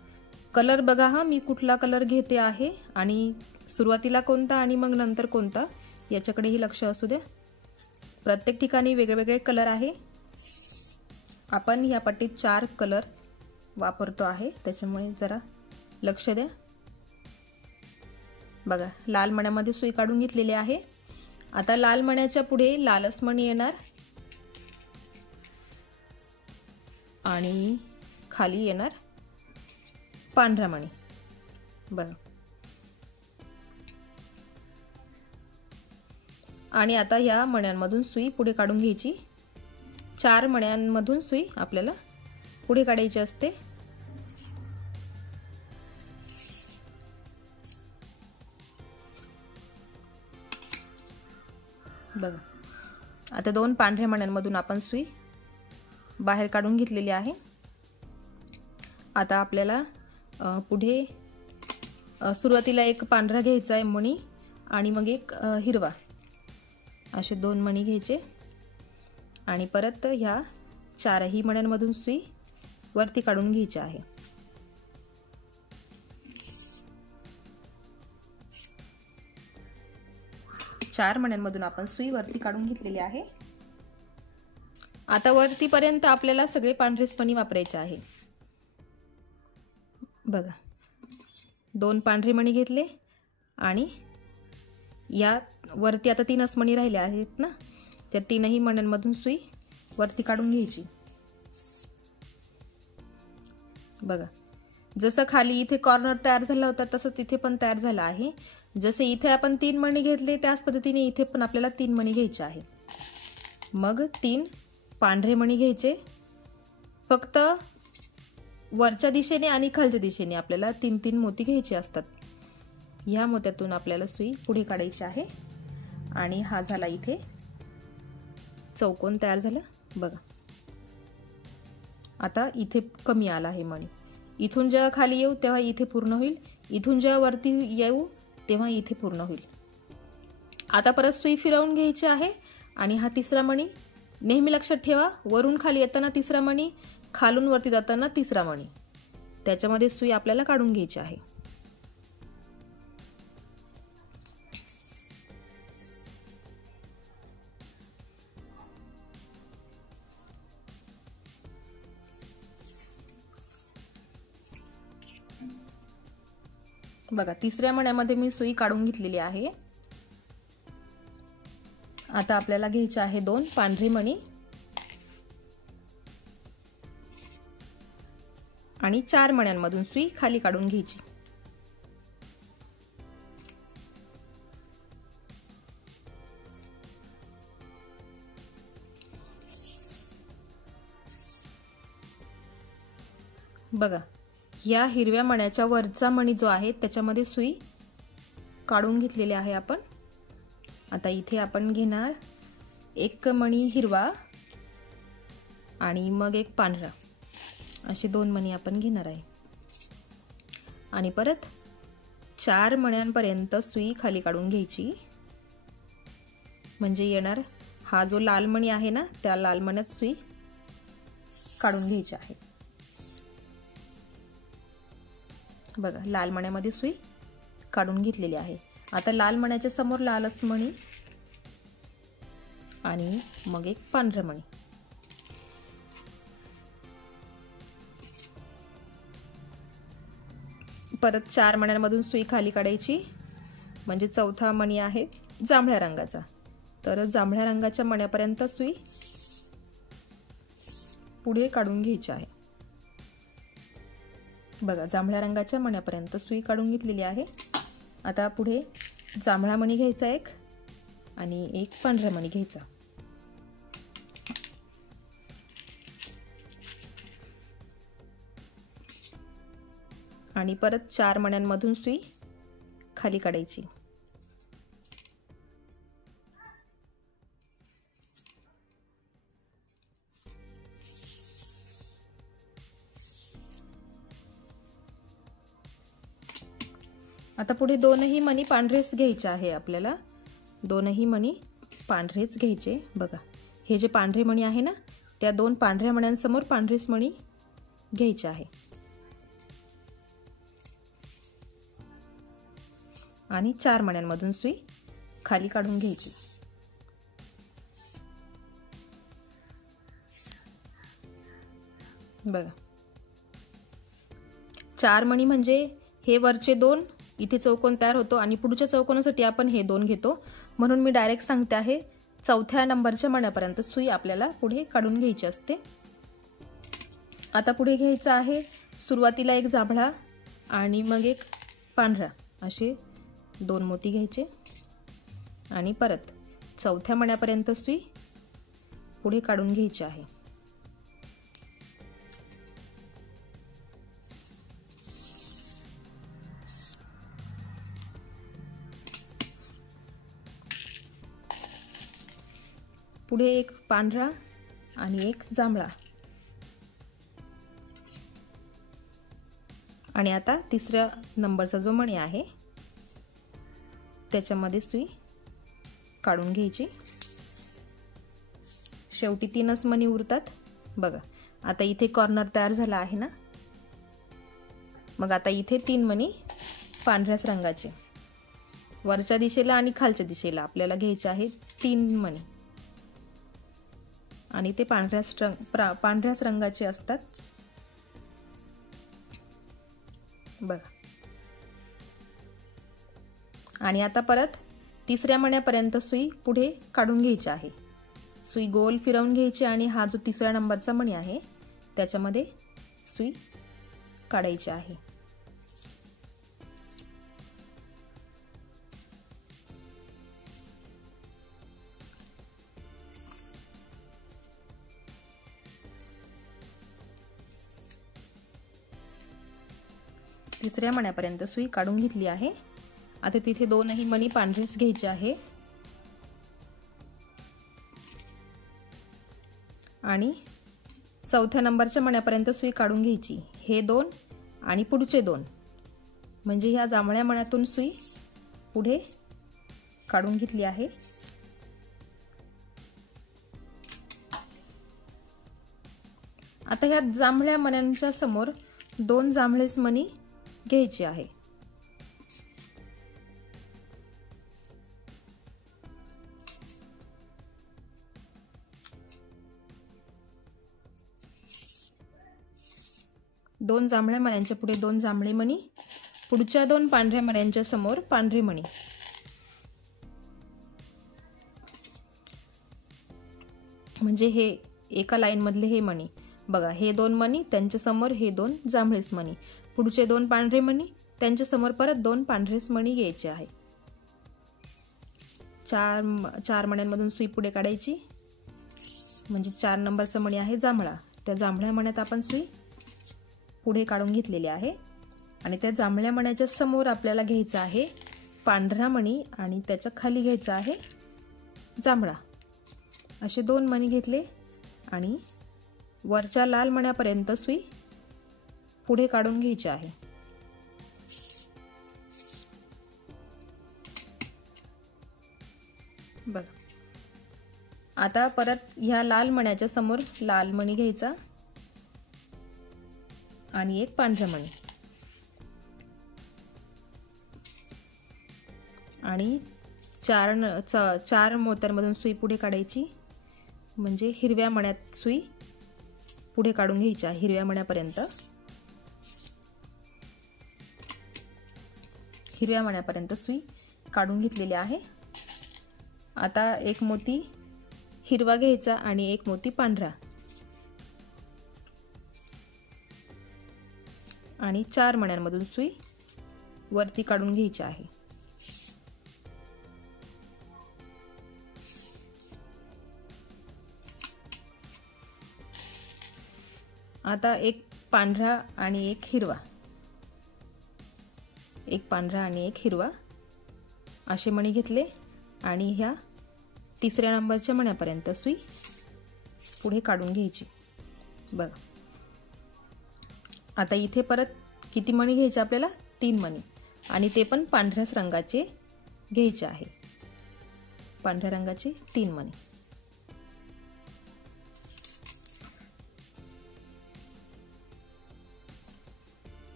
कलर बघा हा, मी कुठला कलर घेते आहे आणि सुरुवातीला कोणता आणि मग नंतर कोणता, याच्याकडेही लक्ष असू द्या। प्रत्येक ठिकाणी वेगवेगळे कलर आहे। आपण या पट्टीत 4 कलर वापरतो आहे, त्याच्यामुळे जरा लक्ष द्या। बघा, लाल मण्यामध्ये सुई काढून घेतलेली आहे। आता लाल मण्याच्या पुढे लालच मणी येणार आणि खाली येणार पांढरा मणी। बघा, आणि आता या मण्यांमधून सुई पुढे काढून घ्यायची। 4 मण्यांमधून सुई आपल्याला पुढे काढायची असते। बघा, आता 2 पांढऱ्या मण्यांमधून आपण सुई बाहेर काढून घेतलेली आहे। आता आपल्याला पुढे सुरुवातीला एक पांढरा घ्यायचा आहे मणी आणि मग एक हिरवा, असे 2 मणी घ्यायचे आणि परत ह्या 4ही मण्यांमधून सुई वरती काढून घ्यायची आहे। चार मण्यांमधून आपण सुई वरती काढून घेतलेली आहे। आता वरतीपर्यंत आपल्याला सगळे पांढरेच मणी वापरायचे आहे। बघा, 2 पांढरे मणी घेतले आणि या वरती आता 3च मणी राहिले आहेत ना, त्या 3ही मण्यांमधून सुई वरती काढून घ्यायची। बघा, जसं खाली इथे कॉर्नर तयार झाला होता तसं तिथे पण तयार झाला आहे। जसे इथे आपण 3 मणी घेतले त्याच पद्धतीने इथे पण आपल्याला 3 मणी घ्यायचे आहे। मग 3 पांढरे मणी घ्यायचे, फक्त वरच्या दिशेने आणि खालच्या दिशेने आपल्याला 3-3 मोती घ्यायचे असतात। या मोत्यातून आपल्याला सुई पुढे काढायची आहे आणि हा झाला इथे चौकोन तयार झाला। बघा, आता इथे कमी आला आहे मणी, इथून जेव्हा खाली येऊ तेव्हा इथे पूर्ण होईल, इथून जेव्हा वरती येऊ तेव्हा इथे पूर्ण होईल। आता परत सुई फिरवून घ्यायची आहे आणि हा 3रा मणी नेहमी लक्षात ठेवा, वरून खाली येताना 3रा मणी, खालून वरती जाताना 3रा मणी, त्याच्यामध्ये सुई आपल्याला काढून घ्यायची आहे। बघा, 3ऱ्या मण्यामध्ये मी सुई काढून घेतलेली आहे। आता आपल्याला घ्यायचे आहे 2 पांढरे मणी आणि 4 मण्यांमधून सुई खाली काढून घ्यायची। बघा, या हिरव्या मण्याच्या वरचा मणी जो आहे त्याच्यामध्ये सुई काढून घेतलेली आहे आपण। आता इथे आपण घेणार एक मणी हिरवा आणि मग एक पांढरा, असे 2 मणी आपण घेणार आहे आणि परत 4 मण्यांपर्यंत सुई खाली काढून घ्यायची, म्हणजे येणार हा जो लाल मणी आहे ना, त्या लाल मण्यात सुई काढून घ्यायची आहे। बघा लाल मण्यामध्ये सुई काढून घेतलेली आहे। आता लाल मण्याच्या समोर लालच मणी आणि मग एक पांढरा मणी। परत 4 मण्यांमधून सुई खाली काढायची, म्हणजे चौथा मणी आहे जांभळ्या रंगाचा। तर जांभळ्या रंगाच्या मण्यापर्यंत सुई पुढे काढून घ्यायची आहे। बघा जांभळ्या रंगाच्या मण्यापर्यंत सुई काढून घेतलेली आहे। आता पुढे जांभळा मणी घ्यायचा एक आणि एक पांढरा मणी घ्यायचा। आणि परत 4 मण्यांमधून सुई खाली काढायची। आता पुढे दोनही मणी पांढरेच घ्यायचे आहे आपल्याला, दोनही मणी पांढरेच घ्यायचे। बघा हे जे पांढरे मणी आहे ना, त्या 2 पांढऱ्या मण्यांसमोर पांढरेच मणी घ्यायचे आहे आणि 4 मण्यांमधून सुई खाली काढून घ्यायची। बघा 4 मणी म्हणजे हे वरचे 2 इथे चौकोन तयार होतो आणि पुढच्या चौकोनासाठी आपण हे 2 घेतो, म्हणून मी डायरेक्ट सांगते आहे चौथ्या नंबरच्या मण्यापर्यंत सुई आपल्याला पुढे काढून घ्यायची असते। आता पुढे घ्यायचा आहे सुरुवातीला एक जांभळा आणि मग एक पांढरा, असे 2 मोती घ्यायचे आणि परत चौथ्या मण्यापर्यंत सुई पुढे काढून घ्यायची आहे। पुढे एक पांढरा आणि एक जांभळा आणि आता तिसऱ्या नंबरचा जो मणी आहे त्याच्यामध्ये सुई काढून घ्यायची। शेवटी 3च मणी उरतात। बघा आता इथे कॉर्नर तयार झाला आहे ना, मग आता इथे 3 मणी पांढऱ्याच रंगाचे वरच्या दिशेला आणि खालच्या दिशेला आपल्याला घ्यायचे आहे 3 मणी आणि ते पांढऱ्याच रंगाचे असतात। बघा आणि आता परत तिसऱ्या मण्यापर्यंत सुई पुढे काढून घ्यायची आहे। सुई गोल फिरवून घ्यायची आणि हा जो तिसऱ्या नंबरचा मणी आहे त्याच्यामध्ये सुई काढायची आहे। तिसऱ्या मण्यापर्यंत सुई काढून घेतली आहे। आता तिथे 2ही मणी पांढरेच घ्यायचे आहे आणि चौथ्या नंबरच्या मण्यापर्यंत सुई काढून घ्यायची। हे 2 आणि पुढचे 2 म्हणजे ह्या जांभळ्या मण्यातून सुई पुढे काढून घेतली आहे। आता ह्या जांभळ्या मण्यांच्या समोर 2 जांभळेच मणी घ्यायचे आहे। दोन जांभळ्या मण्यांच्या पुढे 2 जांभळे मणी, पुढच्या 2 पांढऱ्या मण्यांच्या समोर पांढरे मणी। म्हणजे हे एका लाईन मधले हे मणी बघा, हे 2 मणी त्यांच्या समोर हे 2 जांभळेच मणी, पुढचे 2 पांढरे मणी त्यांच्या समोर परत 2 पांढरेच मणी घ्यायचे आहे। 4 मण्यांमधून सुई पुढे काढायची, म्हणजे 4 नंबरचा मणी आहे जांभळा, त्या जांभळ्या मण्यात आपण सुई पुढे काढून घेतलेली आहे आणि त्या जांभळ्या मण्याच्या समोर आपल्याला घ्यायचा आहे पांढरा मणी आणि त्याच्या खाली घ्यायचा आहे जांभळा। असे 2 मणी घेतले आणि वरच्या लाल मण्यापर्यंत सुई पुढे काढून घ्यायची आहे। बघा आता परत ह्या लाल मण्याच्या समोर लाल मणी घ्यायचा आणि एक पांढरा मणी आणि चार मोत्यांमधून सुई पुढे काढायची, म्हणजे हिरव्या मण्यात सुई पुढे काढून घ्यायची आहे, हिरव्या मण्यापर्यंत. हिरव्या मण्यापर्यंत सुई काढून घेतलेली आहे. आता एक मोती हिरवा घ्यायचा आणि एक मोती पांढरा, आणि 4 मण्यांमधून सुई वरती काढून घ्यायची आहे. आता एक पांढरा आणि एक हिरवा, एक पांढरा आणि एक हिरवा असे मणी घेतले आणि ह्या 3ऱ्या नंबरच्या मण्यापर्यंत सुई पुढे काढून घ्यायची. बघा आता इथे परत किती मणी घ्यायचे आपल्याला? 3 मणी, आणि ते पण पांढऱ्याच रंगाचे घ्यायचे आहे. पांढऱ्या रंगाचे 3 मणी.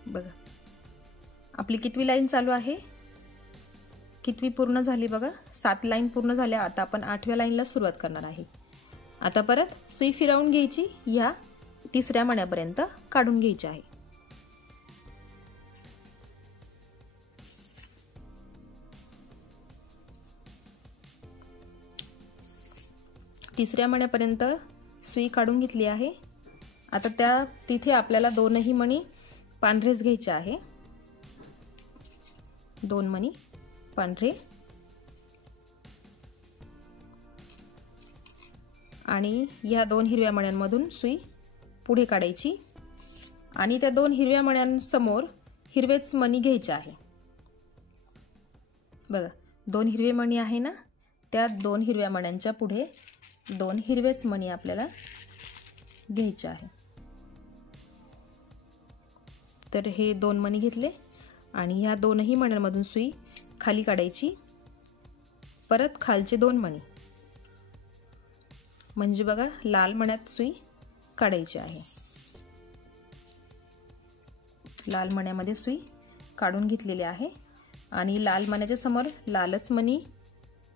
बघा आपली कितवी लाईन चालू आहे, कितवी पूर्ण झाली बघा. 7 लाईन पूर्ण झाल्या. आता आपण 8व्या लाईनला सुरुवात करणार आहे. आता परत सुई फिरवून घ्यायची, ह्या 3ऱ्या मण्यापर्यंत काढून घ्यायची आहे. तिसऱ्या मण्यापर्यंत सुई काढून घेतली आहे. आता तिथे आपल्याला 2ही मणी पांढरेच घ्यायचे आहे. 2 मणी पांढरे, आणि या 2 हिरव्या मण्यांमधून सुई पुढे काढायची, आणि त्या 2 हिरव्या मण्यांसमोर हिरवेच मणी घ्यायचे आहे. बघा 2 हिरवे मणी आहे ना, त्या 2 हिरव्या मण्यांच्या पुढे 2 हिरवेच मणी आपल्याला घ्यायचे आहे. तर हे 2 मणी घेतले आणि ह्या 2ही मण्यांमधून सुई खाली काढायची. परत खालचे 2 मणी, म्हणजे बघा लाल मण्यात सुई काढायची आहे. लाल मण्यामध्ये सुई काढून घेतलेली आहे, आणि लाल मण्याच्या समोर लालच मणी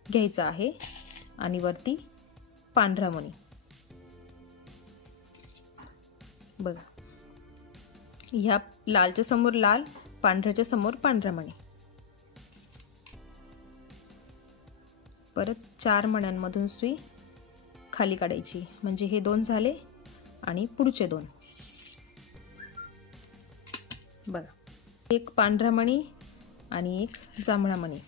घ्यायचा आहे, आणि वरती पांढरा मणी. बघा ह्या लालच्या समोर लाल, पांढऱ्याच्या समोर पांढरा मणी. परत 4 मण्यांमधून सुई खाली काढायची, म्हणजे हे 2 झाले आणि पुढचे 2. बघा एक पांढरा मणी आणि एक जांभळा मणी.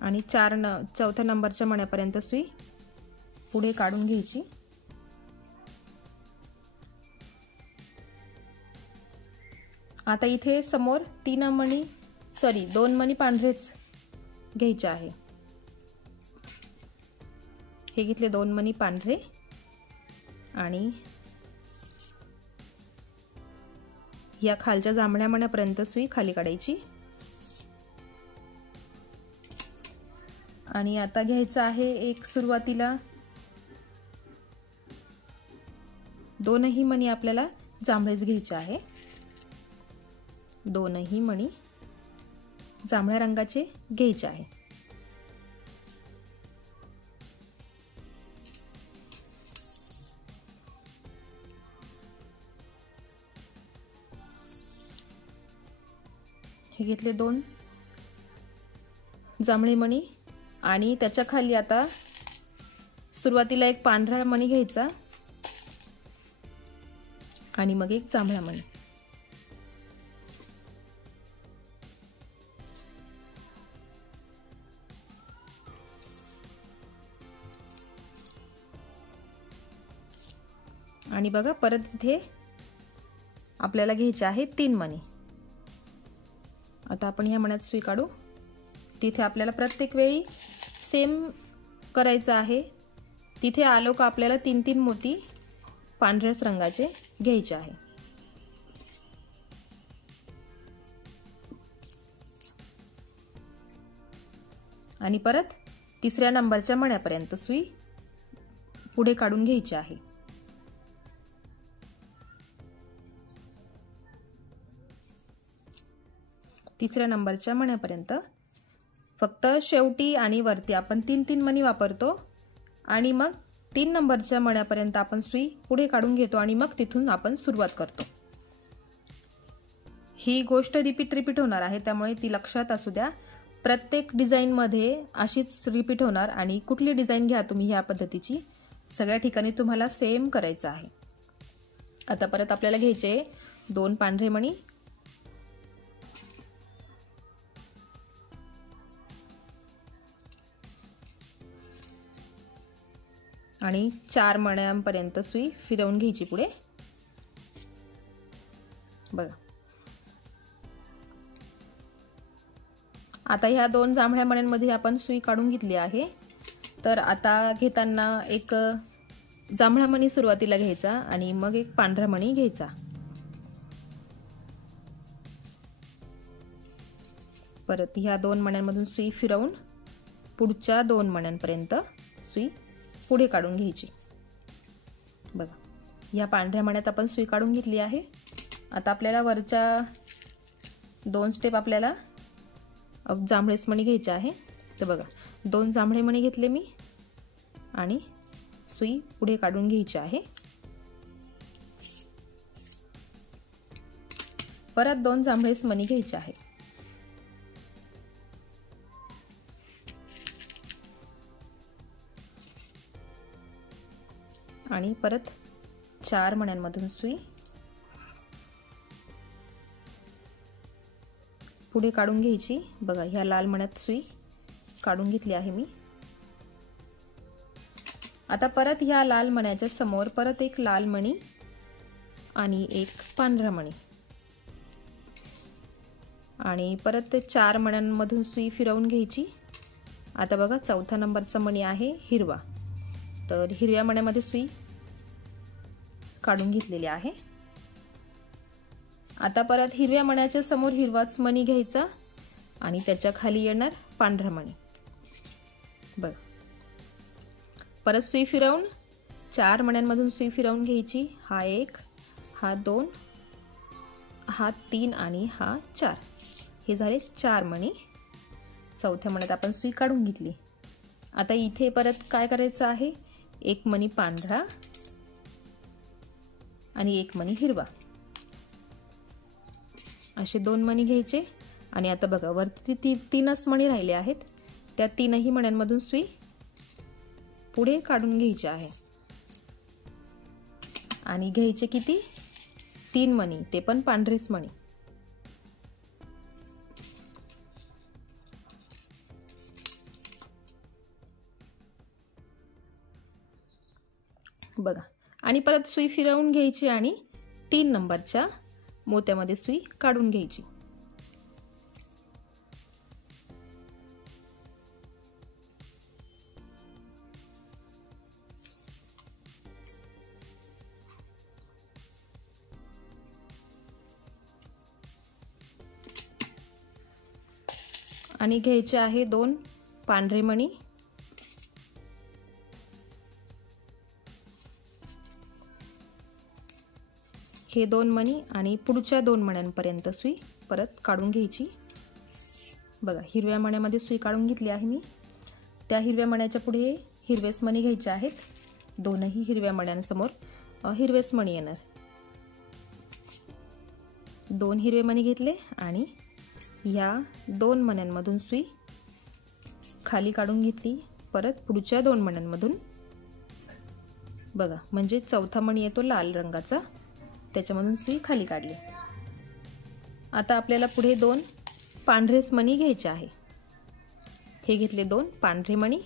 आणि 4थ्या नंबरच्या मण्यापर्यंत सुई पुढे काढून घ्यायची. आता इथे समोर 2 मणी पांढरेच घ्यायचे आहे. हे घेतले 2 मणी पांढरे, आणि या खालच्या जांभळ्या मण्यापर्यंत सुई खाली काढायची. आणि आता घ्यायचं आहे एक सुरुवातीला 2ही मणी आपल्याला जांभळेच घ्यायचे आहे. 2ही मणी जांभळ्या रंगाचे घ्यायचे आहे. हे घेतले 2 जांभळे मणी, आणि त्याच्या खाली आता सुरुवातीला एक पांढरा मणी घ्यायचा आणि मग एक जांभळा मणी. आणि बघा परत इथे आपल्याला घ्यायचे आहे 3 मणी. आता आपण ह्या मण्यात सुई काढू. तिथे आपल्याला प्रत्येक वेळी सेम करायचं आहे. तिथे आलो का आपल्याला 3-3 मोती पांढऱ्याच रंगाचे घ्यायचे आहे. आणि परत 3ऱ्या नंबरच्या मण्यापर्यंत सुई पुढे काढून घ्यायची आहे। तिसऱ्या नंबरच्या मण्यापर्यंत फक्त शेवटी आणि वरती आपण 3-3 मणी वापरतो आणि मग 3 नंबरच्या मण्यापर्यंत आपण सुई पुढे काढून घेतो आणि मग तिथून आपण सुरुवात करतो। ही गोष्ट रिपीट होणार आहे, त्यामुळे ती लक्षात असू द्या। प्रत्येक डिझाइन मध्ये अशीच रिपीट होणार आणि कुठली डिझाइन घ्या तुम्ही ह्या पद्धतीची, सगळ्या ठिकाणी तुम्हाला सेम करायचं आहे। आता परत आपल्याला घ्यायचे 2 पांढरे मणी आणि 4 मण्यांपर्यंत सुई फिरवून घ्यायची पुढे। बघा आता ह्या 2 जांभळ्या मण्यांमध्ये आपण सुई काढून घेतली आहे। तर आता घेताना एक जांभळा मणी सुरुवातीला घ्यायचा आणि मग एक पांढरा मणी घ्यायचा। परत ह्या 2 मण्यांमधून सुई फिरवून पुढच्या 2 मण्यांपर्यंत सुई पुढे काढून घ्यायची। बघा या पांढऱ्या मण्यात आपण सुई काढून घेतली आहे। आता आपल्याला वरच्या 2 स्टेप आपल्याला जांभळेच मणी घ्यायचे आहे। तर बघा 2 जांभळे मणी घेतले मी आणि सुई पुढे काढून घ्यायची आहे। परत 2 जांभळेच मणी घ्यायचे आहे आणि परत 4 मण्यांमधून सुई पुढे काढून घ्यायची। बघा ह्या लाल मण्यात सुई काढून घेतली आहे मी। आता परत ह्या लाल मण्याच्या समोर परत एक लाल मणी आणि एक पांढरा मणी आणि परत ते 4 मण्यांमधून सुई फिरवून घ्यायची। आता बघा चौथा नंबरचा मणी आहे हिरवा, तर हिरव्या मण्यामध्ये सुई काढून घेतलेली आहे। आता परत हिरव्या मण्याच्या समोर हिरवाच मणी घ्यायचा आणि त्याच्या खाली येणार पांढरा मणी। बघ परत सुई फिरवून 4 मण्यांमधून सुई फिरवून घ्यायची। हा 1, हा 2, हा 3 आणि हा 4, हे झाले 4 मणी। चौथ्या मण्यात आपण सुई काढून घेतली। आता इथे परत काय करायचं आहे, एक मणी पांढरा आणि एक मणी हिरवा, असे 2 मणी घ्यायचे। आणि आता बघा वरती 3च मणी राहिले आहेत, त्या 3ही मण्यांमधून सुई पुढे काढून घ्यायची आहे आणि घ्यायचे किती 3 मणी, ते पण पांढरेच मणी। बघा आणि परत सुई फिरवून घ्यायची आणि 3 नंबरच्या मोत्यामध्ये सुई काढून घ्यायची। आणि घ्यायचे आहे 2 पांढरे मणी हे 2 मणी आणि पुढच्या 2 मण्यांपर्यंत सुई परत काढून घ्यायची। बघा हिरव्या मण्यामध्ये सुई काढून घेतली आहे मी। त्या हिरव्या मण्याच्या पुढे हिरवेच मणी घ्यायचे आहेत। 2ही हिरव्या मण्यांसमोर हिरवेच मणी येणार। 2 हिरवे मणी घेतले आणि या 2 मण्यांमधून सुई खाली काढून घेतली। परत पुढच्या 2 मण्यांमधून बघा म्हणजे चौथा मणी येतो लाल रंगाचा, त्याच्यामधून सुई खाली काढली। आता आपल्याला पुढे 2 पांढरेच मणी घ्यायचे आहे। हे घेतले 2 पांढरे मणी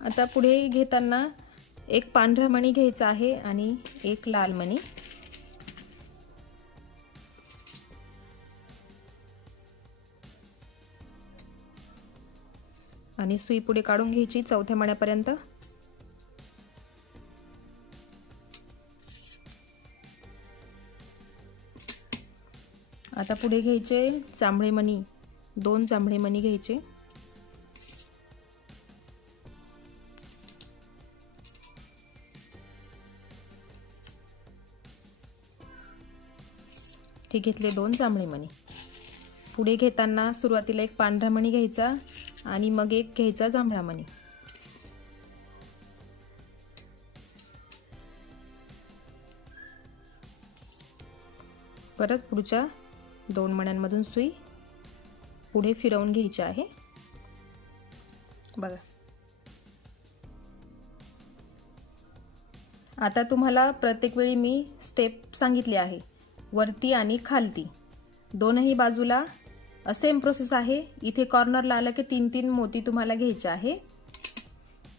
आता पुढे घेताना एक पांढरा मणी घ्यायचा आहे आणि एक लाल मणी। आणि सुई पुढे काढून घ्यायची चौथ्या मण्यापर्यंत। आता पुढे घ्यायचे जांभळे मणी, 2 जांभळे मणी घ्यायचे। हे घेतले 2 जांभळे मणी। पुढे घेताना सुरुवातीला एक पांढरा मणी घ्यायचा आणि मग एक घ्यायचा जांभळा मणी। परत पुढच्या 2 मण्यांमधून सुई पुढे फिरवून घ्यायची आहे। बघा, आता तुम्हाला प्रत्येक वेळी मी स्टेप सांगितली आहे, वरती आणि खालती दोनही बाजूला सेम प्रोसेस आहे। इथे कॉर्नरला आलं की 3-3 मोती तुम्हाला घ्यायचे आहे,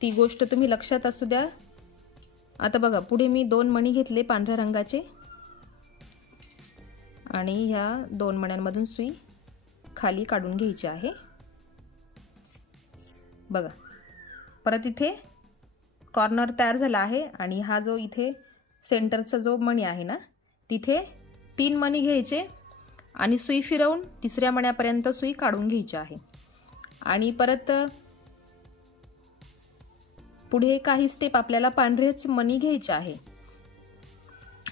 ती गोष्ट तुम्ही लक्षात असू द्या। आता बघा, पुढे मी 2 मणी घेतले पांढऱ्या रंगाचे आणि ह्या 2 मण्यांमधून सुई खाली काढून घ्यायची आहे। बघा, परत इथे कॉर्नर तयार झाला आहे आणि हा जो इथे सेंटरचा जो मणी आहे ना, तिथे 3 मणी घ्यायचे आणि सुई फिरवून तिसऱ्या मण्यापर्यंत सुई काढून घ्यायची आहे। आणि परत पुढे काही स्टेप आपल्याला पांढरेच मणी घ्यायचे आहे।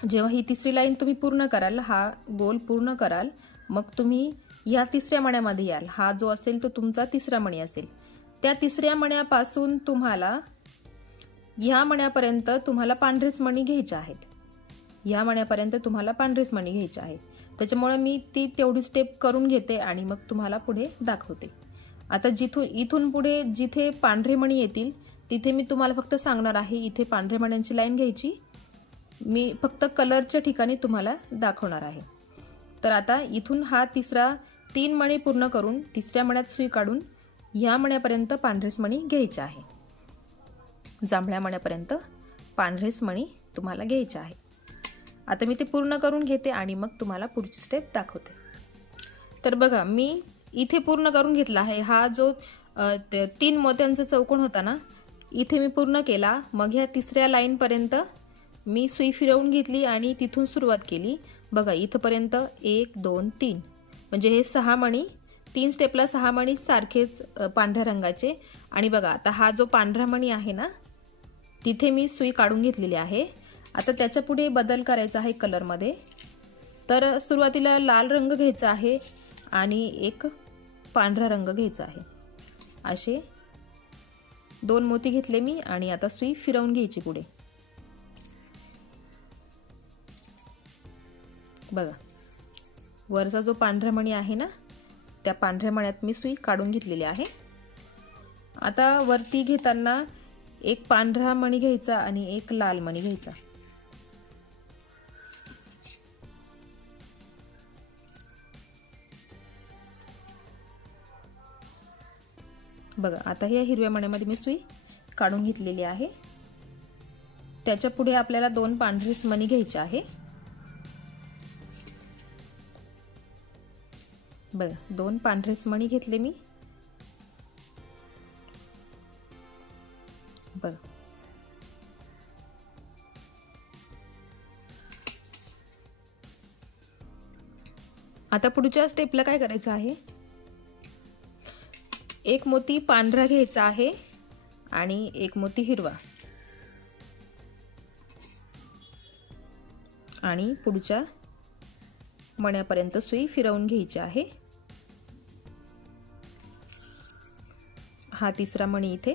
जेव्हा ही तिसरी लाईन तुम्ही पूर्ण कराल, हा गोल पूर्ण कराल, मग तुम्ही या तिसऱ्या मण्यामध्ये याल। हा जो असेल तो तुमचा तिसरा मणी असेल। त्या तिसऱ्या मण्यापासून तुम्हाला ह्या मण्यापर्यंत तुम्हाला पांढरेच मणी घ्यायचे आहेत। ह्या मण्यापर्यंत तुम्हाला पांढरेच मणी घ्यायचे आहेत। त्याच्यामुळे मी ती तेवढी स्टेप करून घेते आणि मग तुम्हाला पुढे दाखवते। आता इथून पुढे जिथे पांढरे मणी येतील तिथे मी तुम्हाला फक्त सांगणार आहे, इथे पांढऱ्या मण्यांची लाईन घ्यायची। मी फक्त कलरच्या ठिकाणी तुम्हाला दाखवणार आहे। तर आता इथून हा तिसरा 3 मणी पूर्ण करून तिसऱ्या मण्यात सुई काढून ह्या मण्यापर्यंत पांढरेच मणी घ्यायचे आहे। जांभळ्या मण्यापर्यंत पांढरेच मणी तुम्हाला घ्यायचे आहे। आता मी ते पूर्ण करून घेते आणि मग तुम्हाला पुढची स्टेप दाखवते। तर बघा, मी इथे पूर्ण करून घेतला आहे। हा जो 3 मोत्यांचा चौकोन होता ना, इथे मी पूर्ण केला। मग ह्या तिसऱ्या लाईन पर्यंत मी सुई फिरवून घेतली आणि तिथून सुरुवात केली। बघा, इथपर्यंत 1 2 3 म्हणजे हे 6 मणी, 3 स्टेपला 6 मणी सारखेच पांढऱ्या रंगाचे। आणि बघा, आता हा जो पांढरा मणी आहे ना, तिथे मी सुई काढून घेतलेली आहे। आता त्याच्या पुढे बदल करायचा आहे कलरमध्ये। तर सुरुवातीला लाल रंग घ्यायचा आहे आणि एक पांढरा रंग घ्यायचा आहे। असे 2 मोती घेतले मी आणि आता सुई फिरवून घ्यायची पुढे। बघा, वरचा जो पांढरा मणी आहे ना, त्या पांढऱ्या मण्यात मी सुई काढून घेतलेली आहे। आता वरती घेताना एक पांढरा मणी घ्यायचा आणि एक लाल मणी घ्यायचा। बघा, आता या हिरव्या मण्यामध्ये मी सुई काढून घेतलेली आहे। त्याच्या पुढे आपल्याला 2 पांढरे मणी घ्यायचे आहे। बघा, 2 पांढरे मणी घेतले मी। बघा, आता पुढच्या स्टेपला काय करायचं आहे, एक मोती पांढरा घ्यायचा आहे आणि एक मोती हिरवा आणि पुढच्या मण्यापर्यंत सुई फिरवून घ्यायची आहे। हा तिसरा मणी इथे।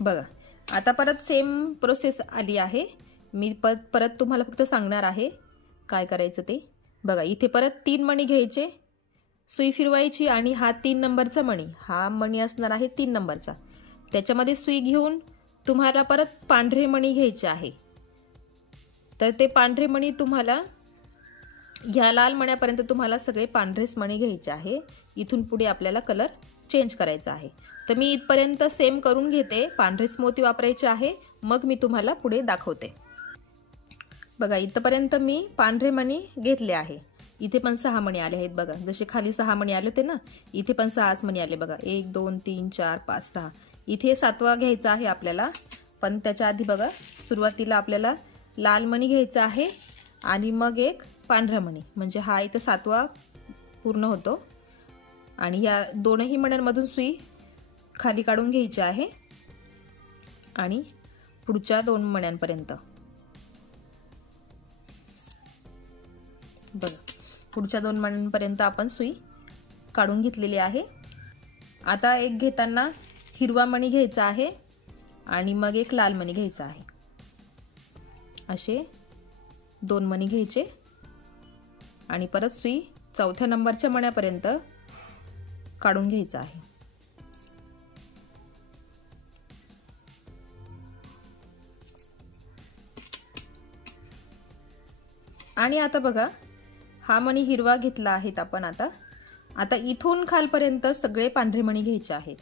बघा, आता परत सेम प्रोसेस आली आहे। मी परत तुम्हाला फक्त सांगणार आहे काय करायचं ते। बघा, इथे परत 3 मणी घ्यायचे, सुई फिरवायची आणि हा 3 नंबरचा मणी, हा मणी असणार आहे 3 नंबरचा। त्याच्यामध्ये सुई घेऊन तुम्हाला परत पांढरे मणी घ्यायचे आहे। तर ते पांढरे मणी तुम्हाला ह्या लाल मण्यापर्यंत तुम्हाला सगळे पांढरेच मणी घ्यायचे आहे। इथून पुढे आपल्याला कलर चेंज करायचा आहे। तर मी इथपर्यंत सेम करून घेते, पांढरेच मोती वापरायचे आहे, मग मी तुम्हाला पुढे दाखवते। बघा, इथपर्यंत मी पांढरे मणी घेतले आहे। इथे पण 6 मणी आले आहेत बघा, जसे खाली 6 मणी आले होते ना, इथे पण 6 मणी आले बघा, 1 2 3 4 5 6. इथे 7वा घ्यायचा आहे आपल्याला, पण त्याच्या आधी बघा सुरुवातीला आपल्याला लाल मणी घ्यायचा आहे आणि मग एक पांढरा मणी, म्हणजे हा इथे 7वा पूर्ण होतो. आणि या दोनही मण्यांमधून सुई खाली काढून घ्यायची आहे आणि पुढच्या 2 मण्यांपर्यंत बघा, पुढच्या 2 मण्यांपर्यंत आपण सुई काढून घेतलेली आहे. आता एक घेताना हिरवा मणी घ्यायचा आहे आणि मग एक लाल मणी घ्यायचा आहे. असे 2 मणी घ्यायचे आणि परत सुई 4थ्या नंबरच्या मण्यापर्यंत काढून घ्यायचा आहे. आणि आता बघा हा मणी हिरवा घेतला आहे आपण. आता इथून खालपर्यंत सगळे पांढरे मणी घ्यायचे आहेत.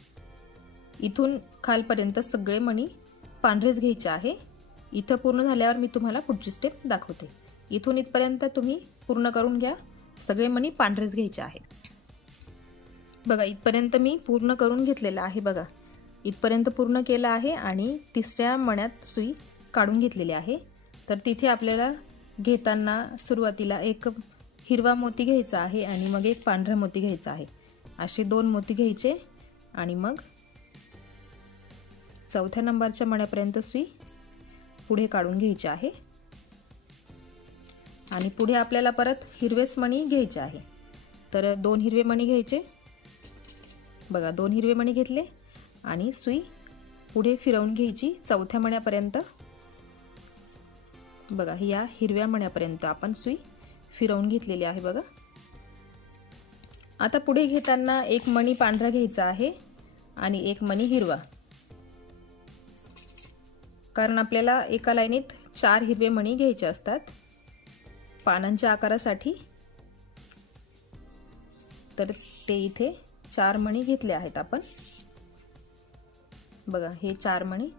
इथून खालपर्यंत सगळे मणी पांढरेच घ्यायचे आहे. इथं पूर्ण झाल्यावर मी तुम्हाला पुढची स्टेप दाखवते. इथून इथपर्यंत तुम्ही पूर्ण करून घ्या, सगळे मणी पांढरेच घ्यायचे आहेत. बघा इथपर्यंत मी पूर्ण करून घेतलेला आहे. बघा इथपर्यंत पूर्ण केलं आहे आणि 3ऱ्या मण्यात सुई काढून घेतलेली आहे. तर तिथे आपल्याला घेताना सुरुवातीला एक हिरवा मोती घ्यायचा आहे आणि मग एक पांढरा मोती घ्यायचा आहे. असे 2 मोती घ्यायचे आणि मग 4थ्या नंबरच्या मण्यापर्यंत सुई पुढे काढून घ्यायची आहे. आणि पुढे आपल्याला परत हिरवेच मणी घ्यायचे आहे. तर 2 हिरवे मणी घ्यायचे. बघा 2 हिरवे मणी घेतले आणि सुई पुढे फिरवून घ्यायची 4थ्या मण्यापर्यंत. बघा या हिरव्या मण्यापर्यंत आपण सुई फिरवून घेतलेली आहे. बघा आता पुढे घेताना एक मणी पांढरा घ्यायचा आहे आणि एक मणी हिरवा, कारण आपल्याला एका लाईनीत 4 हिरवे मणी घ्यायचे असतात पानांच्या आकारासाठी. तर ते इथे 4 मणी घेतले आहेत आपण. बघा हे 4 मणी.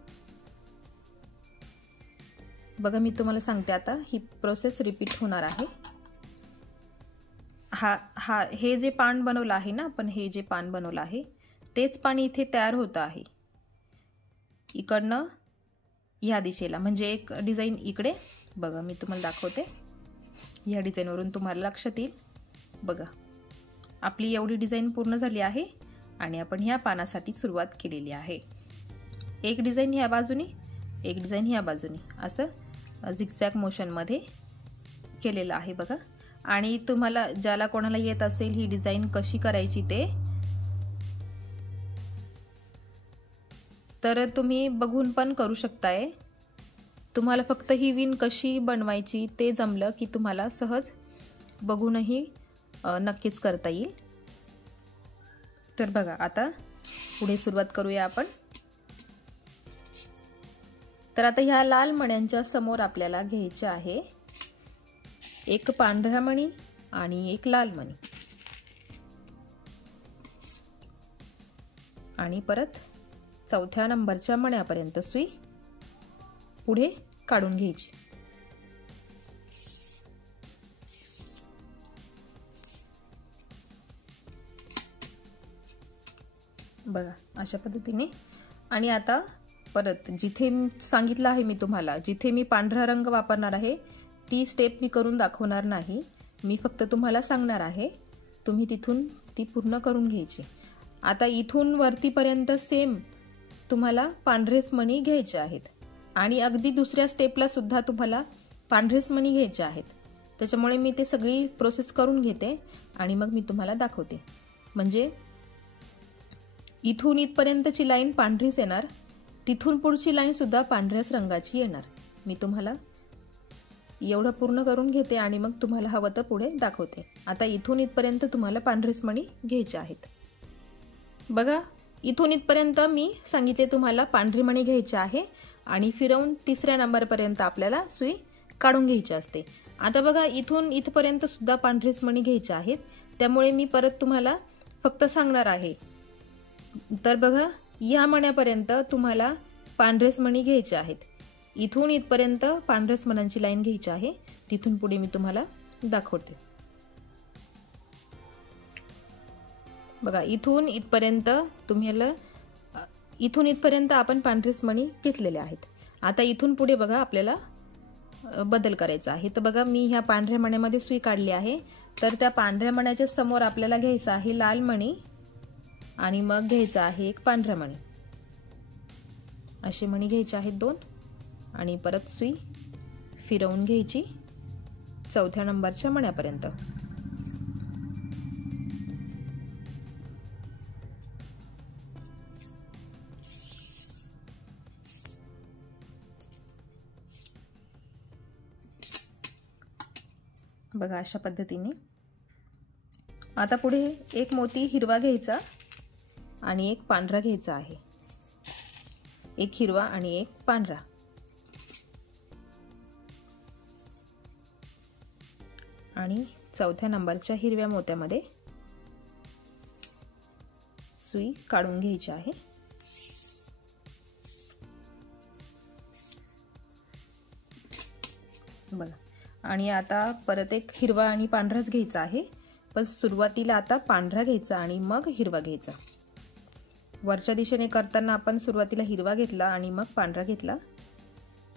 बघा मी तुम्हाला सांगते, आता ही प्रोसेस रिपीट होणार आहे. हे जे पान बनवलं आहे ना आपण, हे जे पान बनवलं आहे तेच पान इथे तयार होतं आहे. इकडनं या दिशेला, म्हणजे एक डिझाईन इकडे. बघा मी तुम्हाला दाखवते, या डिझाईनवरून तुम्हाला लक्षात येईल. बघा आपली एवढी डिझाईन पूर्ण झाली आहे आणि आपण ह्या पानासाठी सुरुवात केलेली आहे. एक डिझाईन ह्या बाजूनी, एक डिझाईन ह्या बाजूनी, असं झिगझॅग मोशनमध्ये केलेलं आहे. बघा आणि तुम्हाला ज्याला कोणाला येत असेल ही डिझाईन कशी करायची ते, तर तुम्ही बघून पण करू शकताय. तुम्हाला फक्त ही विण कशी बनवायची ते जमलं की तुम्हाला सहज बघूनही नक्कीच करता येईल. तर बघा आता पुढे सुरुवात करूया आपण. तर आता ह्या लाल मण्यांच्या समोर आपल्याला घ्यायचे आहे एक पांढरा मणी आणि एक लाल मणी, आणि परत 4थ्या नंबरच्या मण्यापर्यंत सुई पुढे काढून घ्यायची. बघा अशा पद्धतीने. आणि आता परत जिथे सांगितलं आहे मी तुम्हाला, जिथे मी पांढरा रंग वापरणार आहे ती स्टेप मी करून दाखवणार नाही. मी फक्त तुम्हाला सांगणार आहे, तुम्ही तिथून ती पूर्ण करून घ्यायची. आता इथून वरतीपर्यंत सेम तुम्हाला पांढरेच मणी घ्यायचे आहेत आणि अगदी दुसऱ्या स्टेपला सुद्धा तुम्हाला पांढरेच मणी घ्यायचे आहेत. त्याच्यामुळे मी ते सगळी प्रोसेस करून घेते आणि मग मी तुम्हाला दाखवते. म्हणजे इथून इथपर्यंतची लाईन पांढरीच येणार, तिथून पुढची लाईन सुद्धा पांढऱ्याच रंगाची येणार. मी तुम्हाला एवढं पूर्ण करून घेते आणि मग तुम्हाला हवं तर पुढे दाखवते. आता इथून इथपर्यंत तुम्हाला पांढरेच मणी घ्यायचे आहेत. बघा इथून इथपर्यंत मी सांगितले तुम्हाला पांढरी मणी घ्यायची आहे आणि फिरवून 3ऱ्या नंबरपर्यंत आपल्याला सुई काढून घ्यायची असते. आता बघा इथून इथपर्यंत सुद्धा पांढरेच मणी घ्यायचे आहेत, त्यामुळे मी परत तुम्हाला फक्त सांगणार आहे. तर बघा या मण्यापर्यंत तुम्हाला पांढरेच मणी घ्यायचे आहेत. इथून इथपर्यंत पांढरेच मण्यांची लाईन घ्यायची आहे, तिथून पुढे मी तुम्हाला दाखवते. बघा इथून इथपर्यंत इथून इथपर्यंत आपण पांढरेच मणी घेतलेले आहेत। आता इथून पुढे बघा आपल्याला बदल करायचा आहे। तर बघा मी ह्या पांढऱ्या मण्यामध्ये सुई काढली आहे, तर त्या पांढऱ्या मण्याच्या समोर आपल्याला घ्यायचा आहे लाल मणी आणि मग घ्यायचा आहे एक पांढरा मणी। असे मणी घ्यायचे आहेत 2 आणि परत सुई फिरवून घ्यायची चौथ्या नंबरच्या मण्यापर्यंत। बघा अशा पद्धतीने। आता पुढे एक मोती हिरवा घ्यायचा आणि एक पांढरा घ्यायचा आहे। एक हिरवा आणि एक पांढरा। आणि चौथ्या नंबरच्या हिरव्या मोत्यामध्ये सुई काढून घ्यायची आहे। बघा आणि आता परत एक हिरवा आणि पांढराच घ्यायचा आहे, पण सुरुवातीला आता पांढरा घ्यायचा आणि मग हिरवा घ्यायचा। वरच्या दिशेने करताना आपण सुरुवातीला हिरवा घेतला आणि मग पांढरा घेतला,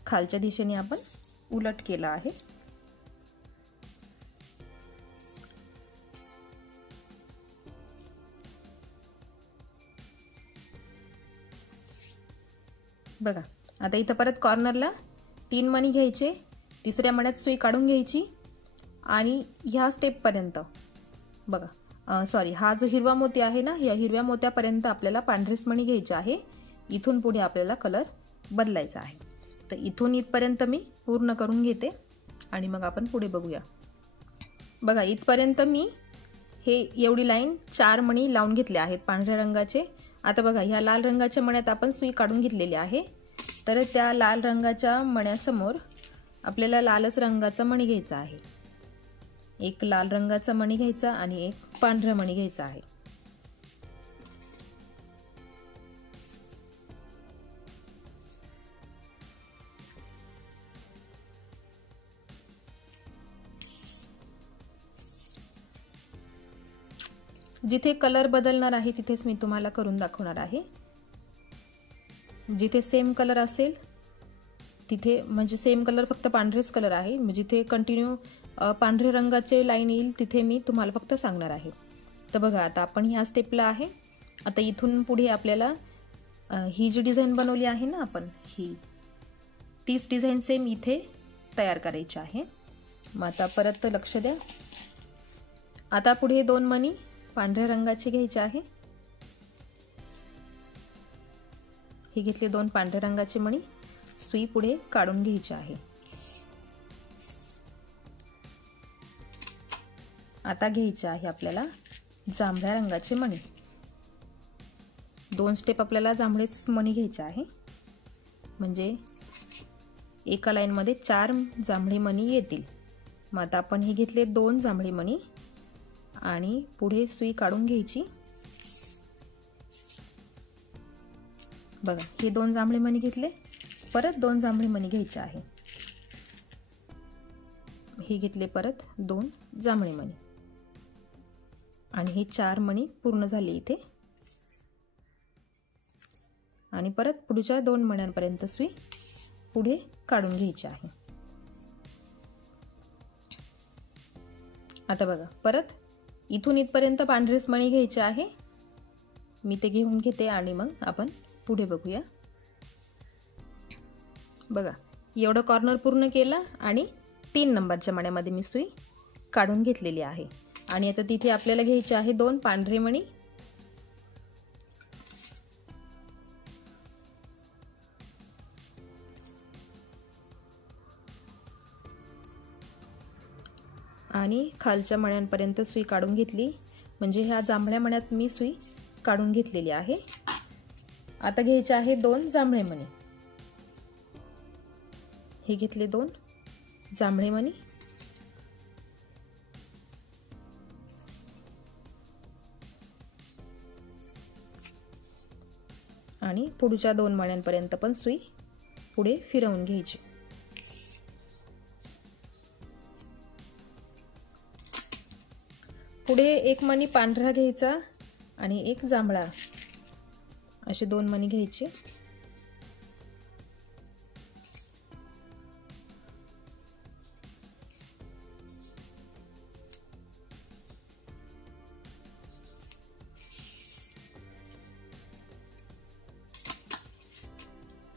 खालच्या दिशेने आपण उलट केला आहे। बघा आता इथं परत कॉर्नरला 3 मणी घ्यायचे, तिसऱ्या मण्यात सुई काढून घ्यायची आणि ह्या स्टेप पर्यंत बघा सॉरी हा जो हिरवा मोती आहे ना, या हिरव्या मोत्यापर्यंत आपल्याला पांढरेच मणी घ्यायचे आहे। इथून पुढे आपल्याला कलर बदलायचा आहे। तर इथून इथपर्यंत मी पूर्ण करून घेते आणि मग आपण पुढे बघूया। बघा इथपर्यंत मी हे एवढी लाईन 4 मणी लावून घेतले आहेत पांढऱ्या रंगाचे। आता बघा ह्या लाल रंगाच्या मण्यात आपण सुई काढून घेतलेली आहे, तर त्या लाल रंगाच्या मण्यासमोर आपल्याला लालच रंगाचा मणी घ्यायचा आहे। एक लाल रंगाचा मणी घ्यायचा आणि एक पांढरा मणी घ्यायचा आहे। जिथे कलर बदलणार आहे तिथेच मी तुम्हाला करून दाखवणार आहे। जिथे सेम कलर असेल तिथे म्हणजे सेम कलर फक्त पांढरेच कलर आहे, जिथे कंटिन्यू पांढऱ्या रंगाचे लाईन येईल तिथे मी तुम्हाला फक्त सांगणार आहे। तर बघा आता आपण ह्या स्टेपला आहे। आता इथून पुढे आपल्याला ही जी डिझाइन बनवली आहे ना आपण, ही तीच डिझाइन सेम इथे तयार करायची आहे। मग आता परत लक्ष द्या। आता पुढे 2 मणी पांढऱ्या रंगाचे घ्यायचे आहे। हे घेतले 2 पांढऱ्या रंगाचे मणी, सुई पुढे काढून घ्यायची आहे। आता घ्यायचे आहे आपल्याला जांभळ्या रंगाचे मणी। 2 स्टेप आपल्याला जांभळेच मणी घ्यायचे आहे, म्हणजे एका लाईन मध्ये 4 जांभळे मणी येतील। मग आता आपण हे घेतले 2 जांभळे मणी आणि पुढे सुई काढून घ्यायची। बघा हे 2 जांभळे मणी घेतले, परत 2 जांभळे मणी घ्यायचे आहे। हे घेतले परत 2 जांभळे मणी आणि हे 4 मणी पूर्ण झाले इथे। आणि परत पुढच्या 2 मण्यांपर्यंत सुई पुढे काढून घ्यायची आहे। आता बघा परत इथून इथपर्यंत पांढरेच मणी घ्यायचे आहे। मी ते घेऊन घेते आणि मग आपण पुढे बघूया। बघा एवढं कॉर्नर पूर्ण केला आणि 3 नंबरच्या मण्यामध्ये मी सुई काढून घेतलेली आहे। आणि आता तिथे आपल्याला घ्यायचे आहे 2 पांढरे मणी। आणि खालच्या मण्यांपर्यंत सुई काढून घेतली, म्हणजे ह्या जांभळ्या मण्यात मी सुई काढून घेतलेली आहे। आता घ्यायचे आहे 2 जांभळे मणी। हे घेतले 2 जांभळे मणी आणि पुढच्या 2 मण्यांपर्यंत पण सुई पुढे फिरवून घ्यायची। पुढे एक मणी पांढरा घ्यायचा आणि एक जांभळा, असे 2 मणी घ्यायचे.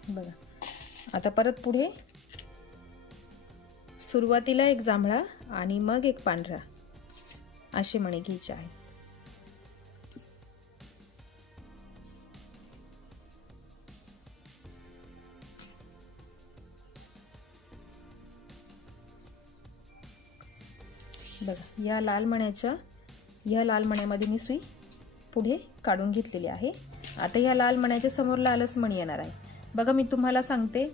बघा, आता परत पुढे सुरुवातीला एक जांभळा आणि मग एक पांढरा, असे मणी घ्यायचे आहे. बघा, या लाल मण्यामध्ये मी सुई पुढे काढून घेतलेली आहे. आता या लाल मण्याच्या समोर लालच मणी येणार आहे. बघा, मी तुम्हाला सांगते,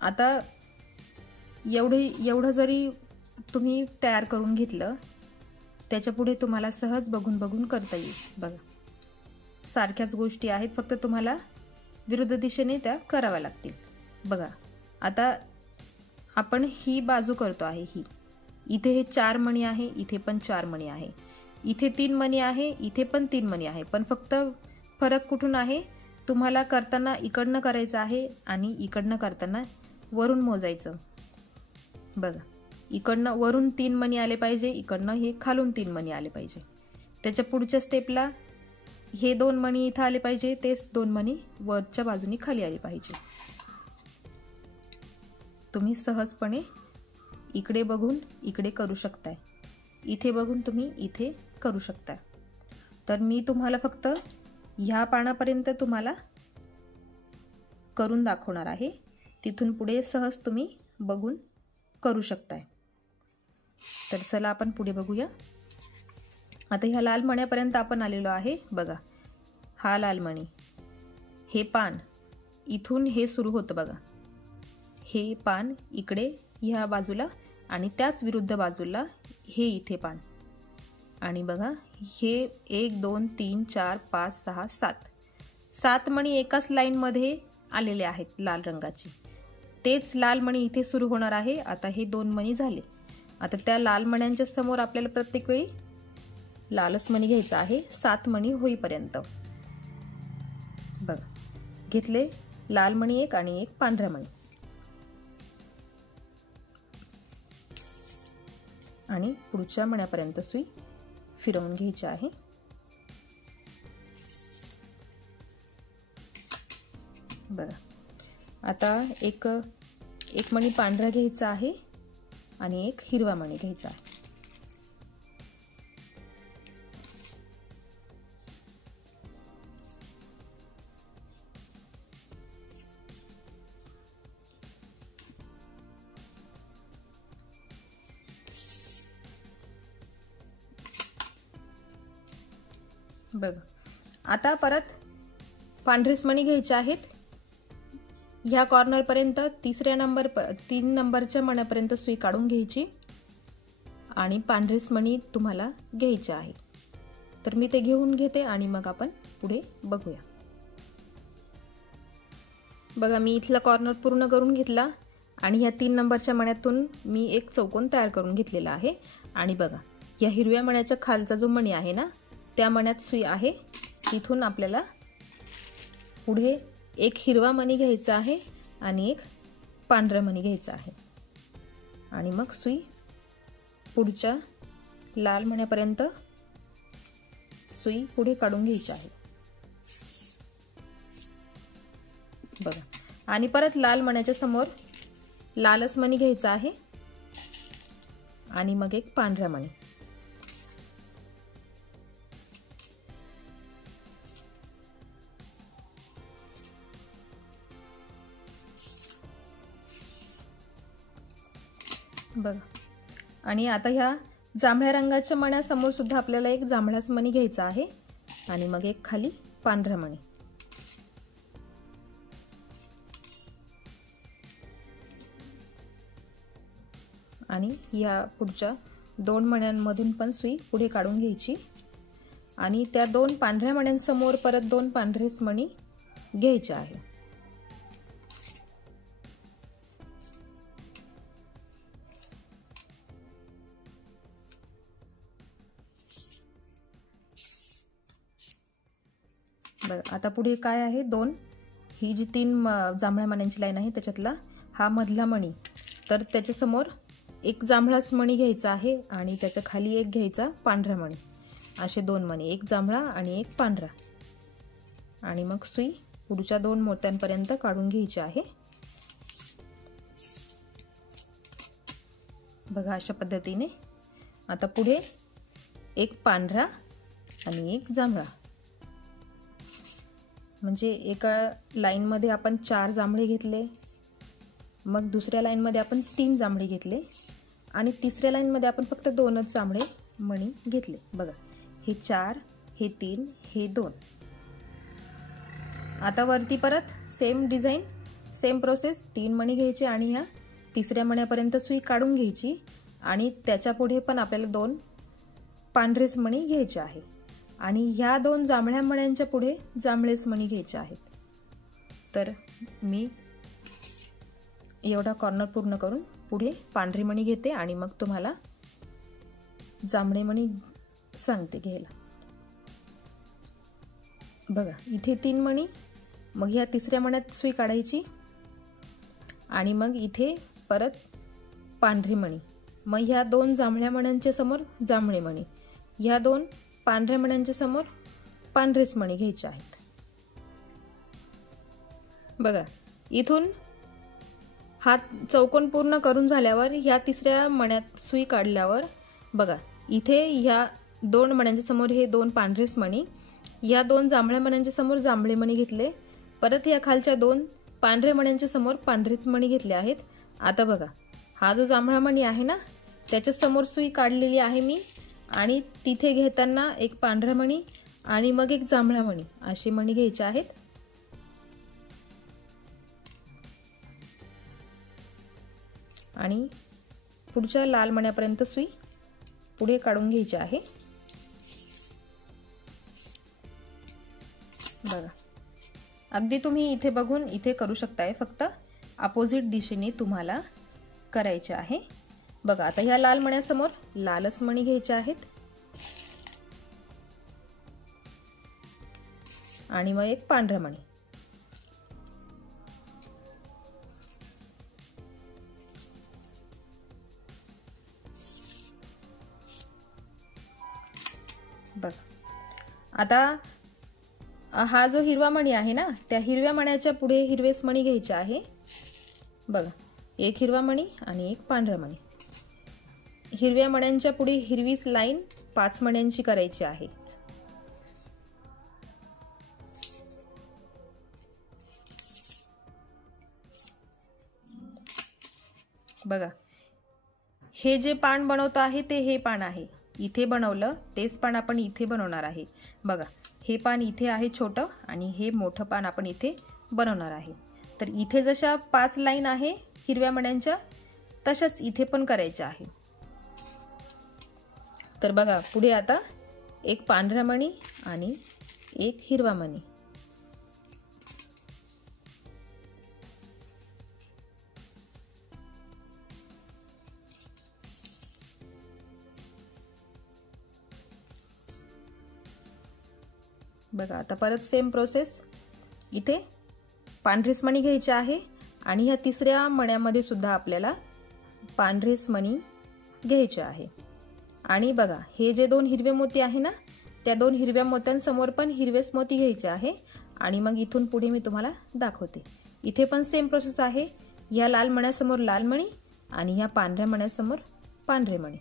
आता एवढं जरी तुम्ही तयार करून घेतलं, त्याच्या पुढे तुम्हाला सहज बघून करता येईल. बघा, सारख्याच गोष्टी आहेत, फक्त तुम्हाला विरुद्ध दिशेने त्या कराव्या लागतील. बघा, आता आपण ही बाजू करतो आहे. इथे हे 4 मणी आहे, इथे पण 4 मणी आहे, इथे 3 मणी आहे, इथे पण 3 मणी आहे. पण फक्त फरक कुठून आहे, तुम्हाला करताना इकडनं करायचं आहे आणि इकडनं करताना वरून मोजायचं. बघा, इकडनं वरून 3 मणी आले पाहिजे, इकडनं हे खालून 3 मणी आले पाहिजे. त्याच्या पुढच्या स्टेपला हे 2 मणी इथं आले पाहिजे, तेच 2 मणी वरच्या बाजूने खाली आले पाहिजे. तुम्ही सहजपणे इकडे बघून इकडे करू शकताय, इथे बघून तुम्ही इथे करू शकता. तर मी तुम्हाला फक्त ह्या पानापर्यंत तुम्हाला करून दाखवणार आहे. तिथून पुढे सहज तुम्ही बघून करू शकताय. तर चला आपण पुढे बघूया. आता ह्या लाल मण्यापर्यंत आपण आलेलो आहे. बघा, हा लाल मणी, हे पान, इथून हे सुरू होतं. बघा, हे पान इकडे ह्या बाजूला आणि त्याच विरुद्ध बाजूला हे इथे पान. आणि बघा, हे 1 2 3 4 5 6 7 मणी एकाच लाईन मध्ये आलेले आहेत लाल रंगाचे. तेच लाल मणी इथे सुरू होणार आहे. आता हे 2 मणी झाले. आता त्या लाल मण्यांच्या समोर आपल्याला प्रत्येक वेळी लालच मणी घ्यायचा आहे 7 मणी होईपर्यंत. बघा, घेतले लाल मणी एक आणि एक पांढरा मणी, आणि पुढच्या मण्यापर्यंत सुई फिरवून घ्यायची आहे. बघा, आता एक मणी पांढरा घ्यायचा आहे आणि एक हिरवा मणी घ्यायचा आहे. बघा, आता परत पांढरेच मणी घ्यायचे आहेत. ह्या कॉर्नर पर्यंत 3 नंबरच्या मण्यापर्यंत सुई काढून घ्यायची आणि पांढरेच मणी तुम्हाला घ्यायचे आहे. तर मी ते घेऊन घेते आणि मग आपण पुढे बघूया. बघा, मी इथला कॉर्नर पूर्ण करून घेतला आणि ह्या 3 नंबरच्या मण्यातून मी एक चौकोन तयार करून घेतलेला आहे. आणि बघा, या हिरव्या मण्याच्या खालचा जो मणी आहे ना, त्या मण्यात सुई आहे. तिथून आपल्याला पुढे एक हिरवा मणी घ्यायचा आहे आणि एक पांढरा मणी घ्यायचा आहे. आणि मग सुई पुढच्या लाल मण्यापर्यंत सुई पुढे काढून घ्यायची आहे. बघा, आणि परत लाल मण्याच्या समोर लालच मणी घ्यायचा आहे आणि मग एक पांढरा मणी. बघा, आणि आता ह्या जांभळ्या रंगाच्या मण्यासमोर सुद्धा आपल्याला एक जांभळाच मणी घ्यायचा आहे आणि मग एक खाली पांढरा मणी. आणि या पुढच्या 2 मण्यांमधून पण सुई पुढे काढून घ्यायची आणि त्या 2 पांढऱ्या मण्यांसमोर परत 2 पांढरेच मणी घ्यायचे आहे. बघा आता पुढे काय आहे, 2 ही जी 3 जांभळ्या मण्यांची लाईन आहे त्याच्यातला हा मधला मणी, तर त्याच्यासमोर एक जांभळाच मणी घ्यायचा आहे आणि त्याच्या खाली एक घ्यायचा पांढरा मणी, असे 2 मणी, एक जांभळा आणि एक पांढरा. आणि मग सुई पुढच्या 2 मोत्यांपर्यंत काढून घ्यायची आहे. बघा अशा पद्धतीने. आता पुढे एक पांढरा आणि एक जांभळा, म्हणजे एका लाईनमध्ये आपण 4 जांभळे घेतले, मग दुसऱ्या लाईनमध्ये आपण 3 जांभळे घेतले आणि तिसऱ्या लाईनमध्ये आपण फक्त 2च जांभळे मणी घेतले. बघा हे 4, हे 3, हे 2. आता वरती परत सेम डिझाईन, सेम प्रोसेस. 3 मणी घ्यायचे आणि ह्या तिसऱ्या मण्यापर्यंत सुई काढून घ्यायची आणि त्याच्या पुढे पण आपल्याला 2 पांढरेच मणी घ्यायचे आहे आणि ह्या 2 जांभळ्या मण्यांच्या पुढे जांभळेच मणी घ्यायचे आहेत. तर मी एवढा कॉर्नर पूर्ण करून पुढे पांढरी मणी घेते आणि मग तुम्हाला जांभळे मणी सांगते घ्यायला. बघा इथे 3 मणी, मग ह्या तिसऱ्या मण्यात सुई काढायची आणि मग इथे परत पांढरी मणी, मग ह्या 2 जांभळ्या मण्यांच्या समोर जांभळे मणी, ह्या 2 पांढऱ्या मण्यांच्या समोर पांढरेच मणी घ्यायचे आहेत. बघा इथून हा चौकोन पूर्ण करून झाल्यावर ह्या तिसऱ्या मण्यात सुई काढल्यावर बघा इथे ह्या 2 मण्यांच्या समोर हे 2 पांढरेच मणी, या 2 जांभळ्या मण्यांच्या समोर जांभळे मणी घेतले, परत या खालच्या 2 पांढऱ्या मण्यांच्या समोर पांढरेच मणी घेतले आहेत. आता बघा हा जो जांभळा मणी आहे ना त्याच्या समोर सुई काढलेली आहे मी आणि तिथे घेताना एक पांढरा मणी आणि मग एक जांभळा मणी असे मणी घ्यायचे आहेत. आणि पुढच्या लाल मण्यापर्यंत सुई पुढे काढून घ्यायची आहे. बघा अगदी तुम्ही इथे बघून इथे करू शकताय, फक्त अपोजिट दिशेने तुम्हाला करायचे आहे. बघा आता ह्या लाल मण्यासमोर लालच मणी घ्यायचे आहेत आणि मग एक पांढरा मणी. बघा आता हा जो हिरवा मणी आहे ना त्या हिरव्या मण्याच्या पुढे हिरवेच मणी घ्यायचे आहे. बघा एक हिरवा मणी आणि एक पांढरा मणी. हिरव्या मण्यांच्या पुढे हिरवीच लाईन 5 मण्यांची करायची आहे. बघा हे जे पान बनवतो आहे ते हे पान आहे, इथे बनवलं तेच पान आपण इथे बनवणार आहे. बघा हे पान इथे आहे छोटं आणि हे मोठं पान आपण इथे बनवणार आहे. तर इथे जशा 5 लाईन आहे हिरव्या मण्यांच्या तशाच इथे पण करायच्या आहे. तर बघा पुढे आता एक पांढरा मणी आणि एक हिरवा मणी. बघा आता परत सेम प्रोसेस. इथे पांढरेच मणी घ्यायचे आहे आणि ह्या तिसऱ्या मण्यामध्ये सुद्धा आपल्याला पांढरेच मणी घ्यायचे आहे. आणि बघा हे जे 2 हिरवे मोती आहे ना त्या 2 हिरव्या मोत्यांसमोर पण हिरवेच मोती घ्यायचे आहे आणि मग इथून पुढे मी तुम्हाला दाखवते. इथे पण सेम प्रोसेस आहे. या लाल मण्यासमोर लाल मणी आणि ह्या पांढऱ्या मण्यासमोर पांढरे मणी.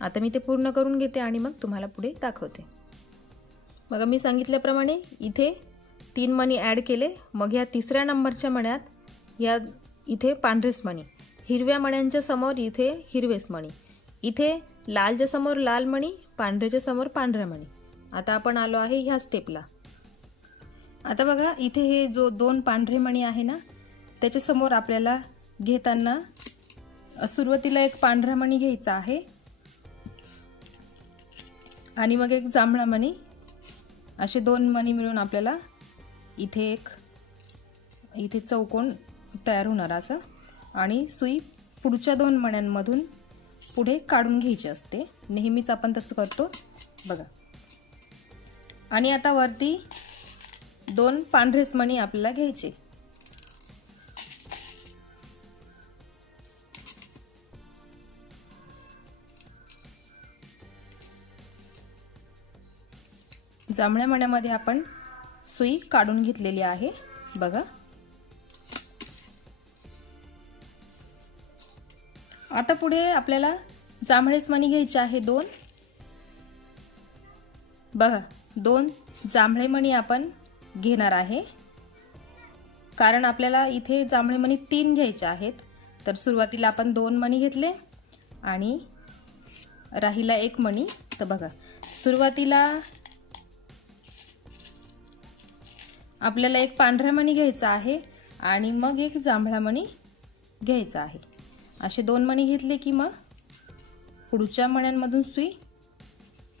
आता मी ते पूर्ण करून घेते आणि मग तुम्हाला पुढे दाखवते. बघा मी सांगितल्याप्रमाणे इथे 3 मणी ॲड केले, मग या तिसऱ्या नंबरच्या मण्यात या इथे पांढरेच मणी, हिरव्या मण्यांच्या समोर इथे हिरवेच मणी, इथे लालच्या समोर लाल मणी, पांढऱ्याच्या समोर पांढरा मणी. आता आपण आलो आहे ह्या स्टेपला. आता बघा इथे हे जो 2 पांढरे मणी आहे ना त्याच्या समोर आपल्याला घेताना सुरुवातीला एक पांढरा मणी घ्यायचा आहे आणि मग एक जांभळा मणी, असे 2 मणी मिळून आपल्याला इथे चौकोन तयार होणार असं. आणि सुई पुढच्या 2 मण्यांमधून पुढे काढून घ्यायची असते. नेहमीच आपण तसं करतो. बघा आणि आता वरती 2 पांढरेच मणी आपल्याला घ्यायचे। जांभळ्या मण्यामध्ये आपण सुई काढून घेतलेली आहे बघा। आता पुढे आपल्याला जांभळेच मणी घ्यायचे आहे 2 बघा। 2 जांभळे मणी आपण घेणार आहे, कारण आपल्याला इथे जांभळे मणी 3 घ्यायचे आहेत। तर सुरुवातीला आपण 2 मणी घेतले आणि राहिला 1 मणी। तर बघा सुरुवातीला आपल्याला एक पांढरा मणी घ्यायचा आहे आणि मग एक जांभळा मणी घ्यायचा आहे। असे 2 मणी घेतले की मग पुढच्या मण्यांमधून सुई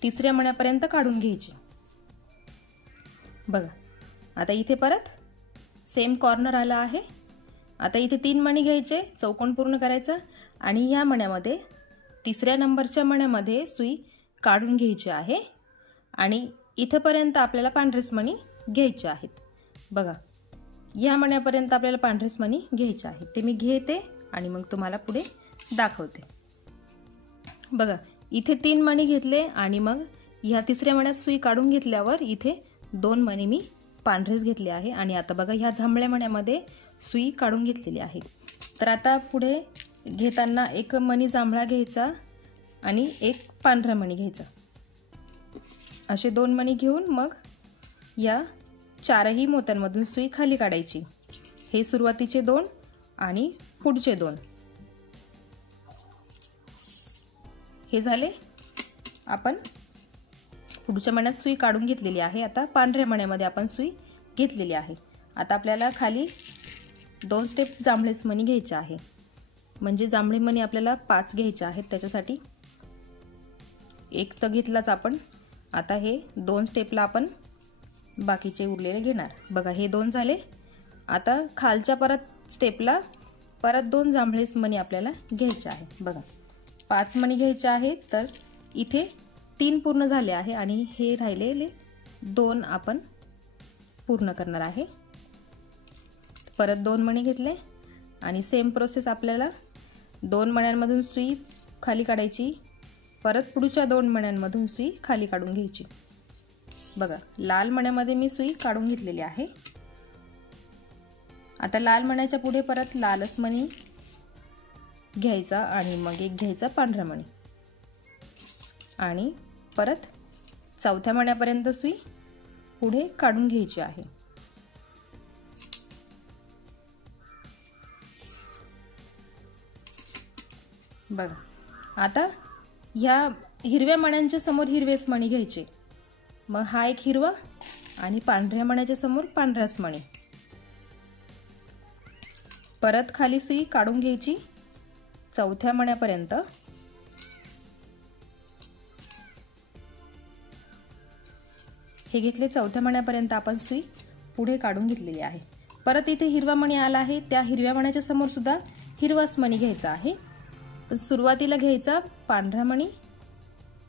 तिसऱ्या मण्यापर्यंत काढून घ्यायची बघा। आता इथे परत सेम कॉर्नर आला आहे। आता इथे 3 मणी घ्यायचे, चौकोन पूर्ण करायचा आणि ह्या मण्यामध्ये तिसऱ्या नंबरच्या मण्यामध्ये सुई काढून घ्यायची आहे आणि इथेपर्यंत आपल्याला पांढरेच मणी घ्यायचे आहेत बघा। ह्या मण्यापर्यंत आपल्याला पांढरेच मणी घ्यायचे आहेत, ते मी घेते आणि मग तुम्हाला पुढे दाखवते बघा। इथे 3 मणी घेतले आणि मग ह्या तिसऱ्या मण्यात सुई काढून घेतल्यावर इथे 2 मणी मी पांढरेच घेतले आहे आणि आता बघा ह्या जांभळ्या मण्यामध्ये सुई काढून घेतलेली आहे। तर आता पुढे घेताना 1 मणी जांभळा घ्यायचा आणि 1 पांढरा मणी घ्यायचा। असे 2 मणी घेऊन मग या 4ही मोत्यांमधून सुई खाली काढायची। हे सुरुवातीचे 2 आणि पुढचे 2 हे झाले। आपण पुढच्या मण्यात सुई काढून घेतलेली आहे। आता पांढऱ्या मण्यामध्ये आपण सुई घेतलेली आहे। आता आपल्याला खाली 2 स्टेप जांभळेच मणी घ्यायचे आहे, म्हणजे जांभळे मणी आपल्याला 5 घ्यायचे आहेत, त्याच्यासाठी 1 तर घेतलाच आपण। आता हे 2 स्टेपला आपण बाकीचे उरलेले घेणार बघा। हे 2 झाले। आता खालच्या परत स्टेपला परत 2 जांभळेच मणी आपल्याला घ्यायचे आहे बघा। 5 मणी घ्यायचे आहेत, तर इथे 3 पूर्ण झाले आहे आणि हे राहिलेले 2 आपण पूर्ण करणार आहे। परत 2 मणी घेतले आणि सेम प्रोसेस आपल्याला 2 मण्यांमधून सुई खाली काढायची, परत पुढच्या 2 मण्यांमधून सुई खाली काढून घ्यायची बघा। लाल मण्यामध्ये मी सुई काढून घेतलेली आहे। आता लाल मण्याच्या पुढे परत लालच मणी घ्यायचा आणि मग एक घ्यायचा पांढरा मणी आणि परत चौथ्या मण्यापर्यंत सुई पुढे काढून घ्यायची आहे बघा। आता ह्या हिरव्या मण्यांच्या समोर हिरवेच मणी घ्यायचे, मग हा एक हिरवा आणि पांढऱ्या मण्याच्या समोर पांढराच मणी। परत खाली सुई काढून घ्यायची चौथ्या मण्यापर्यंत। हे घेतले चौथ्या मण्यापर्यंत आपण सुई पुढे काढून घेतलेली आहे। परत इथे हिरवा मणी आला आहे, त्या हिरव्या मण्याच्या समोर सुद्धा हिरवाच मणी घ्यायचा आहे। सुरुवातीला घ्यायचा पांढरा मणी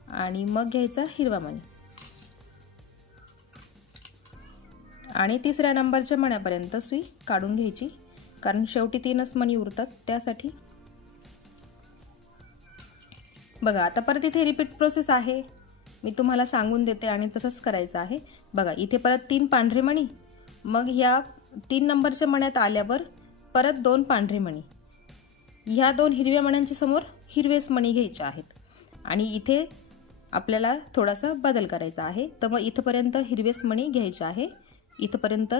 आणि मग घ्यायचा हिरवा मणी आणि तिसऱ्या नंबरच्या मण्यापर्यंत सुई काढून घ्यायची, कारण शेवटी 3च मणी उरतात त्यासाठी बघा। आता परत इथे रिपीट प्रोसेस आहे, मी तुम्हाला सांगून देते आणि तसंच करायचं आहे बघा। इथे परत 3 पांढरे मणी, मग ह्या 3 नंबरच्या मण्यात आल्यावर परत 2 पांढरे मणी, ह्या 2 हिरव्या मण्यांच्या समोर हिरवेच मणी घ्यायचे आहेत आणि इथे आपल्याला थोडासा बदल करायचा आहे। तर मग इथपर्यंत हिरवेच मणी घ्यायचे आहे, इथपर्यंत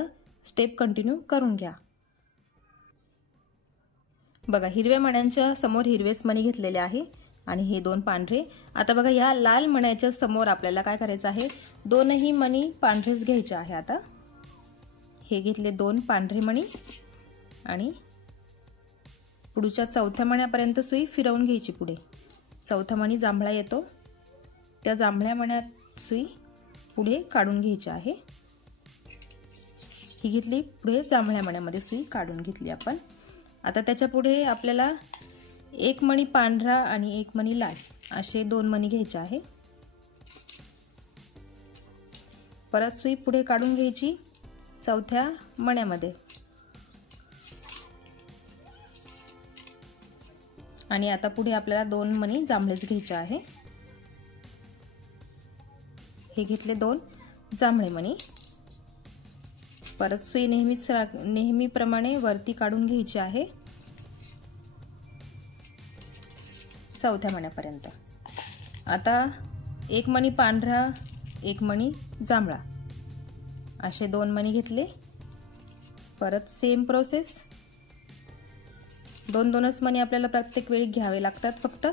स्टेप कंटिन्यू करून घ्या बघा। हिरव्या मण्यांच्या समोर हिरवेच मणी घेतलेले आहे आणि हे 2 पांढरे। आता बघा ह्या लाल मण्याच्या समोर आपल्याला काय करायचं आहे, 2ही मणी पांढरेच घ्यायचे आहे। आता हे घेतले 2 पांढरे मणी आणि पुढच्या चौथ्या मण्यापर्यंत सुई फिरवून घ्यायची पुढे। चौथा मणी जांभळा येतो, त्या जांभळ्या मण्यात सुई पुढे काढून घ्यायची आहे। ही घेतली पुढे जांभळ्या मण्यामध्ये सुई काढून घेतली आपण। आता त्याच्या पुढे आपल्याला 1 मणी पांढरा आणि 1 मणी लाल असे 2 मणी घ्यायचे आहे। परत सुई पुढे काढून घ्यायची चौथ्या मण्यामध्ये आणि आता पुढे आपल्याला 2 मणी जांभळेच घ्यायचे आहे। हे घेतले 2 जांभळे मणी। परत सुई नेहमीप्रमाणे वरती काढून घ्यायची आहे चौथ्या मण्यापर्यंत। आता 1 मणी पांढरा 1 मणी जांभळा असे 2 मणी घेतले। परत सेम प्रोसेस 2-2च मणी आपल्याला प्रत्येक वेळी घ्यावे लागतात, फक्त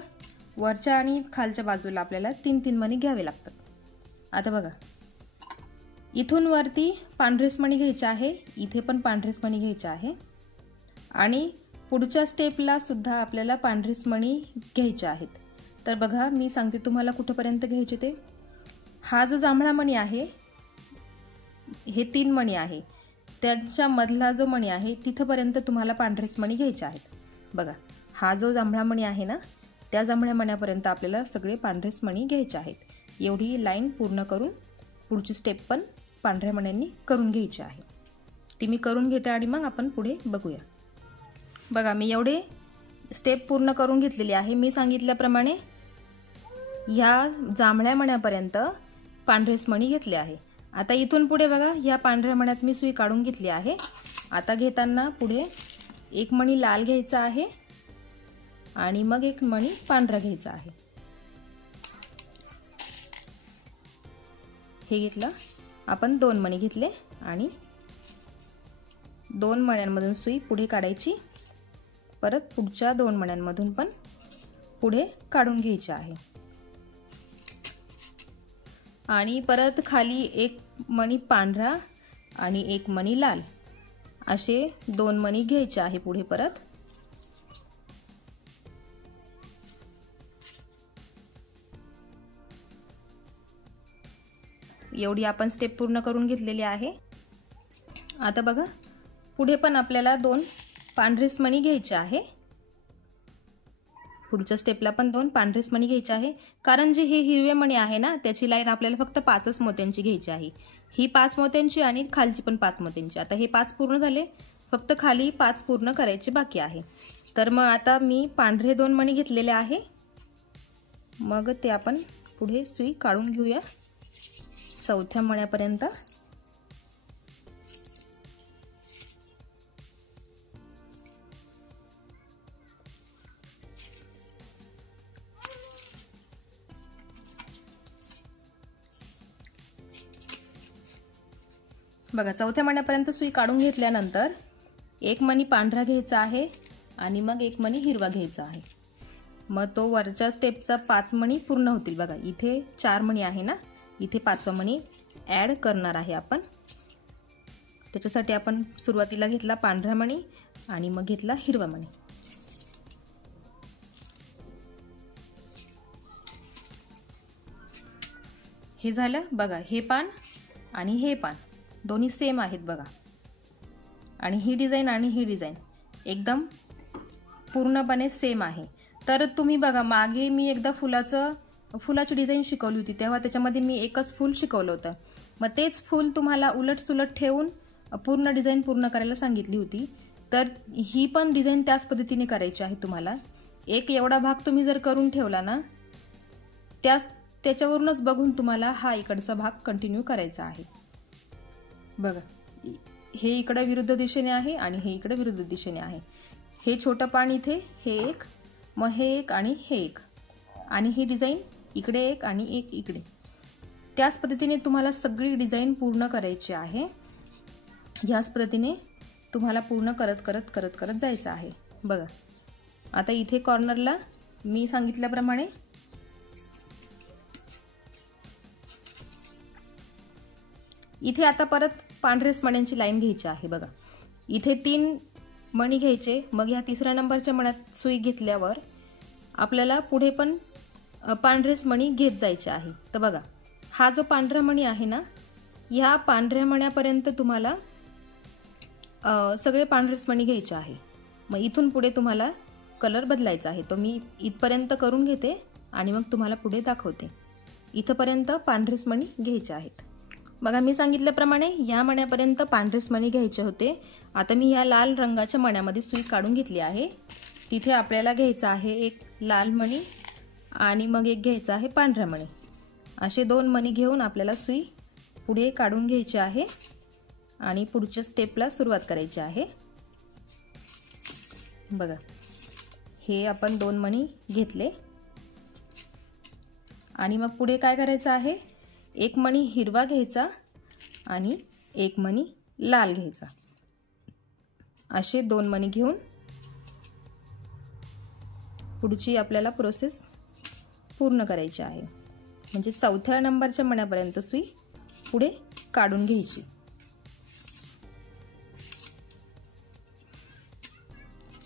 वरच्या आणि खालच्या बाजूला आपल्याला 3-3 मणी घ्यावे लागतात। आता बघा इथून वरती पांढरेच मणी घ्यायचे आहे, इथे पण पांढरेच मणी घ्यायचे आहे आणि पुढच्या स्टेपला सुद्धा आपल्याला पांढरेच मणी घ्यायचे आहेत। तर बघा मी सांगते तुम्हाला कुठेपर्यंत घ्यायचे ते। हा जो जांभळा मणी आहे हे 3 मणी आहे, त्याच्या मधला जो मणी आहे तिथपर्यंत तुम्हाला पांढरेच मणी घ्यायचे आहेत। बघा हा जो जांभळा मणी आहे ना त्या जांभळ्या मण्यापर्यंत आपल्याला सगळे पांढरेच मणी घ्यायचे आहेत। एवढी लाईन पूर्ण करून पुढची स्टेप पण पांढऱ्या मण्यांनी करून घ्यायची आहे। ती मी करून घेते आणि मग आपण पुढे बघूया। बघा मी एवढे स्टेप पूर्ण करून घेतलेली आहे। मी सांगितल्याप्रमाणे ह्या जांभळ्या मण्यापर्यंत पांढरेच मणी घेतले आहे। आता इथून पुढे बघा ह्या पांढऱ्या मण्यात मी सुई काढून घेतली आहे। आता घेताना पुढे 1 मणी लाल घ्यायचा आहे आणि मग 1 मणी पांढरा घ्यायचा आहे। हे घेतलं आपण 2 मणी घेतले आणि 2 मण्यांमधून सुई पुढे काढायची, परत पुढच्या 2 मण्यांमधून पण पुढे काढून घ्यायची आहे आणि परत खाली 1 मणी पांढरा आणि 1 मणी लाल असे 2 मणी घ्यायचे आहे पुढे। परत एवढी आपण स्टेप पूर्ण करून घेतलेली आहे। आता बघा पुढे पण आपल्याला 2 पांढरेच मणी घ्यायचे आहे। पुढच्या स्टेपला पण 2 पांढरेच मणी घ्यायचे आहे, कारण जे हे हिरवे मणी आहे ना त्याची लाईन आपल्याला फक्त 5च मोत्यांची घ्यायची आहे। ही 5 मोत्यांची आणि खालची पण 5 मोत्यांची। आता हे 5 पूर्ण झाले, फक्त खाली 5 पूर्ण करायचे बाकी आहे। तर मग आता मी पांढरे 2 मणी घेतलेले आहे, मग ते आपण पुढे सुई काढून घेऊया चौथ्या मण्यापर्यंत। बघा चौथ्या मण्यापर्यंत सुई काढून घेतल्यानंतर 1 मणी पांढरा घ्यायचा आहे आणि मग 1 मणी हिरवा घ्यायचा आहे। मग तो वरच्या स्टेपचा 5 मणी पूर्ण होतील। बघा इथे 4 मणी आहे ना, इथे 5वा मणी ॲड करणार आहे आपण। त्याच्यासाठी आपण सुरुवातीला घेतला पांढरा मणी आणि मग घेतला हिरवा मणी। हे झालं। बघा हे पान आणि हे पान दोन्ही सेम आहेत बघा, आणि ही डिझाइन आणि ही डिझाइन एकदम पूर्णपणे सेम आहे। तर तुम्ही बघा मागे मी एकदा फुलाची डिझाइन शिकवली होती, तेव्हा त्याच्यामध्ये मी एकच फूल शिकवलं होतं। मग तेच फूल तुम्हाला उलट सुलट ठेवून पूर्ण डिझाइन पूर्ण करायला सांगितली होती। तर ही पण डिझाइन त्याच पद्धतीने करायची आहे तुम्हाला। एक एवढा भाग तुम्ही जर करून ठेवला ना त्याच्यावरूनच बघून तुम्हाला हा इकडचा भाग कंटिन्यू करायचा आहे। बघा हे इकडे विरुद्ध दिशेने आहे आणि हे इकडे विरुद्ध दिशेने आहे। हे छोटं पान इथे, हे एक, मग हे एक आणि हे एक, आणि ही डिझाइन इकडे एक आणि एक इकडे। त्याच पद्धतीने तुम्हाला सगळी डिझाइन पूर्ण करायची आहे। याच पद्धतीने तुम्हाला पूर्ण करत करत करत करत जायचं आहे। बघा आता इथे कॉर्नरला मी सांगितल्याप्रमाणे इथे आता परत पांढरेच मण्यांची लाईन घ्यायची आहे। बघा इथे 3 मणी घ्यायचे, मग या 3ऱ्या नंबरच्या मण्यात सुई घेतल्यावर आपल्याला पुढे पण पांढरेच मणी घेत जायचे आहे। तर बघा हा जो पांढरा मणी आहे ना, या पांढऱ्या मण्यापर्यंत तुम्हाला सगळे पांढरेच मणी घ्यायचे आहे। मग इथून पुढे तुम्हाला कलर बदलायचा आहे। तो मी इथपर्यंत करून घेते आणि मग तुम्हाला पुढे दाखवते। इथपर्यंत पांढरेच मणी घ्यायचे आहेत। बघा मी सांगितल्याप्रमाणे या मण्यापर्यंत पांढरेच मणी घ्यायचे होते. आता मी या लाल रंगाच्या मण्यामध्ये सुई काढून घेतली आहे. तिथे आपल्याला घ्यायचा आहे एक लाल मणी आणि मग एक घ्यायचा आहे पांढरा मणी. असे 2 मणी घेऊन आपल्याला सुई पुढे काढून घ्यायची आहे आणि पुढच्या स्टेपला सुरुवात करायची आहे. बघा हे आपण 2 मणी घेतले आणि मग पुढे काय करायचं आहे, एक मणी हिरवा घ्यायचा आणि एक मणी लाल घ्यायचा. असे 2 मणी घेऊन पुढची आपल्याला प्रोसेस पूर्ण करायची आहे. म्हणजे 4थ्या नंबरच्या मण्यापर्यंत सुई पुढे काढून घ्यायची.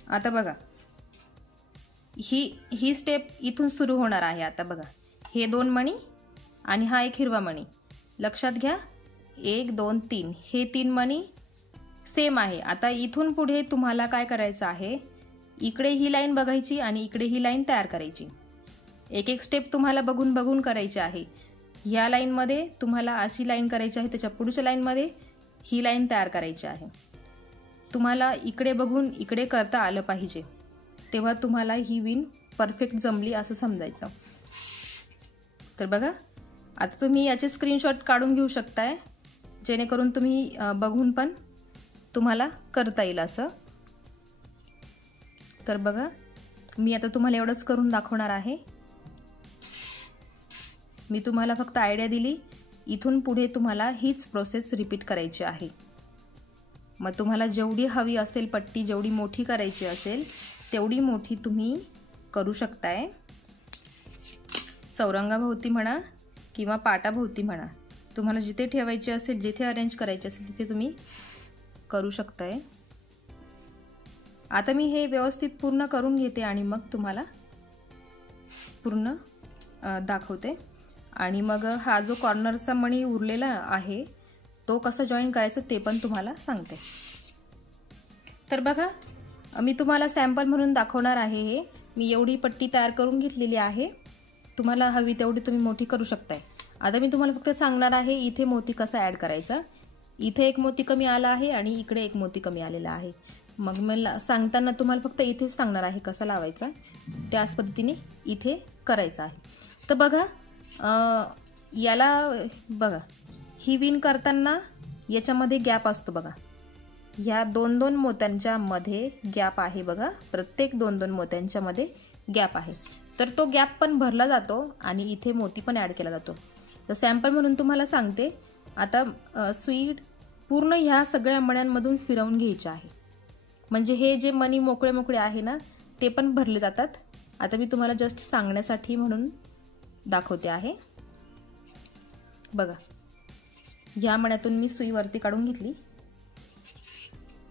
आता बघा ही स्टेप इथून सुरू होणार आहे. आता बघा हे 2 मणी आणि हा एक हिरवा मणी लक्षात घ्या. 1 2 3 हे 3 मणी सेम आहे. आता इथून पुढे तुम्हाला काय करायचं आहे, इकडे ही लाईन बघायची आणि इकडे ही लाईन तयार करायची. एक एक स्टेप तुम्हाला बघून बघून करायची आहे. ह्या लाईनमध्ये तुम्हाला अशी लाईन करायची आहे, त्याच्या पुढच्या लाईनमध्ये ही लाईन तयार करायची आहे. तुम्हाला इकडे बघून इकडे करता आलं पाहिजे, तेव्हा तुम्हाला ही विण परफेक्ट जमली असं समजायचं. तर बघा आता तुम्ही याचे स्क्रीनशॉट काढून घेऊ शकताय, जेणेकरून तुम्ही बघून पण तुम्हाला करता येईल असं. तर बघा मी आता तुम्हाला एवढंच करून दाखवणार आहे. मी तुम्हाला फक्त आयडिया दिली. इथून पुढे तुम्हाला हीच प्रोसेस रिपीट करायची आहे. मग तुम्हाला जेवढी हवी असेल पट्टी, जेवढी मोठी करायची असेल तेवढी मोठी तुम्ही करू शकताय. चौरंगाभोवती म्हणा किंवा पाटाभोवती म्हणा, तुम्हाला जिथे ठेवायची असेल, जिथे अरेंज करायची असेल तिथे तुम्ही करू शकताय. आता मी हे व्यवस्थित पूर्ण करून घेते आणि मग तुम्हाला पूर्ण दाखवते. आणि मग हा जो कॉर्नरचा मणी उरलेला आहे तो कसा जॉईन करायचा ते पण तुम्हाला सांगते. तर बघा मी तुम्हाला सॅम्पल म्हणून दाखवणार आहे. हे मी एवढी पट्टी तयार करून घेतलेली आहे. तुम्हाला हवी तेवढी तुम्ही मोठी करू शकताय. आता मी तुम्हाला फक्त सांगणार आहे इथे मोती कसा ॲड करायचा. इथे एक मोती कमी आला आहे आणि इकडे एक मोती कमी आलेला आहे. मग मला सांगताना तुम्हाला फक्त इथेच सांगणार आहे कसा लावायचा, त्याच पद्धतीने इथे करायचा आहे. तर बघा याला बघा ही विण करताना याच्यामध्ये गॅप असतो. बघा ह्या 2-2 मोत्यांच्या मध्ये गॅप आहे. बघा प्रत्येक 2-2 मोत्यांच्या मध्ये गॅप आहे. तर तो गॅप पण भरला जातो आणि इथे मोती पण ॲड केला जातो. तर सॅम्पल म्हणून तुम्हाला सांगते. आता सुई पूर्ण ह्या सगळ्या मण्यांमधून फिरवून घ्यायची आहे, म्हणजे हे जे मणी मोकळे मोकळे आहे ना ते पण भरले जातात. आता मी तुम्हाला जस्ट सांगण्यासाठी म्हणून दाखवते आहे. बघा ह्या मण्यातून मी सुई वरती काढून घेतली.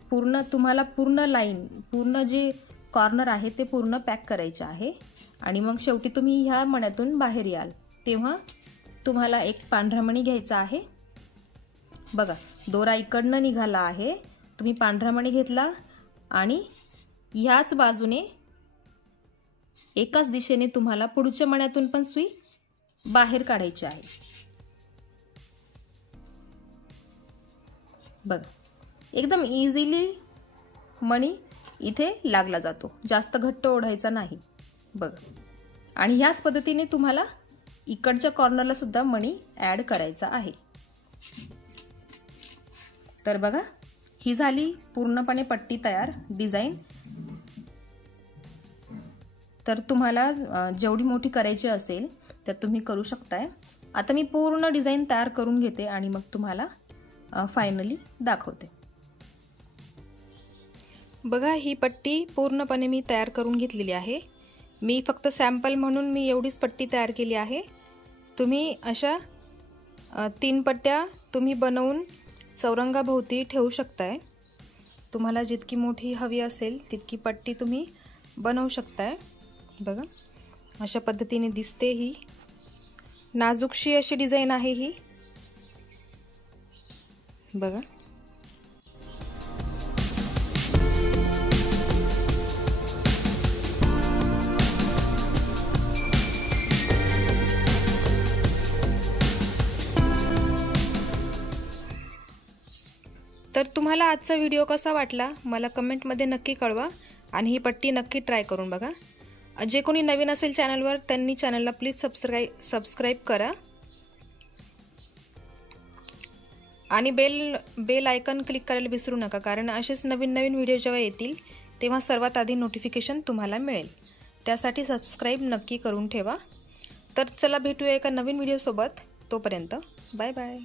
पूर्ण तुम्हाला पूर्ण लाईन, पूर्ण जे कॉर्नर आहे ते पूर्ण पॅक करायचे आहे. आणि मग शेवटी तुम्ही ह्या मण्यातून बाहेर याल तेव्हा तुम्हाला एक पांढरा मणी घ्यायचा आहे. बघा दोरा इकडनं निघाला आहे, तुम्ही पांढरा मणी घेतला आणि ह्याच बाजूने एकाच दिशेने तुम्हाला पुढच्या मण्यातून पण सुई बाहेर काढायची आहे. बघा एकदम इझिली मणी इथे लागला जातो, जास्त घट्ट ओढायचा नाही. बघा आणि ह्याच पद्धतीने तुम्हाला इकडच्या कॉर्नरला सुद्धा मणी ॲड करायचा आहे. तर बघा ही झाली पूर्णपणे पट्टी तयार, डिझाईन. तर तुम्हाला जेवढी मोठी करायची असेल तर तुम्ही करू शकताय. आता मी पूर्ण डिझाईन तयार करून घेते आणि मग तुम्हाला फायनली दाखवते. बघा ही पट्टी पूर्णपणे मी तयार करून घेतलेली आहे. मी फक्त सॅम्पल म्हणून मी एवढीच पट्टी तयार केली आहे. तुम्ही अशा 3 पट्ट्या तुम्ही बनवून चौरंगाभोवती ठेवू शकताय. तुम्हाला जितकी मोठी हवी असेल तितकी पट्टी तुम्ही बनवू शकताय. बघा अशा पद्धतीने दिसते. ही नाजूकशी अशी डिझाईन आहे ही. बघा तर तुम्हाला आजचा व्हिडिओ कसा वाटला मला कमेंटमध्ये नक्की कळवा आणि ही पट्टी नक्की ट्राय करून बघा। जे कोणी नवीन असेल चॅनलवर त्यांनी चॅनलला प्लीज सबस्क्राइब करा आणि बेल आयकॉन क्लिक करायला विसरू नका, कारण असेच नवीन व्हिडिओ जेव्हा येतील तेव्हा सर्वात आधी नोटिफिकेशन तुम्हाला मिळेल। त्यासाठी सबस्क्राइब नक्की करून ठेवा। तर चला भेटूया एका नवीन व्हिडिओ सोबत, तोपर्यंत बाय बाय।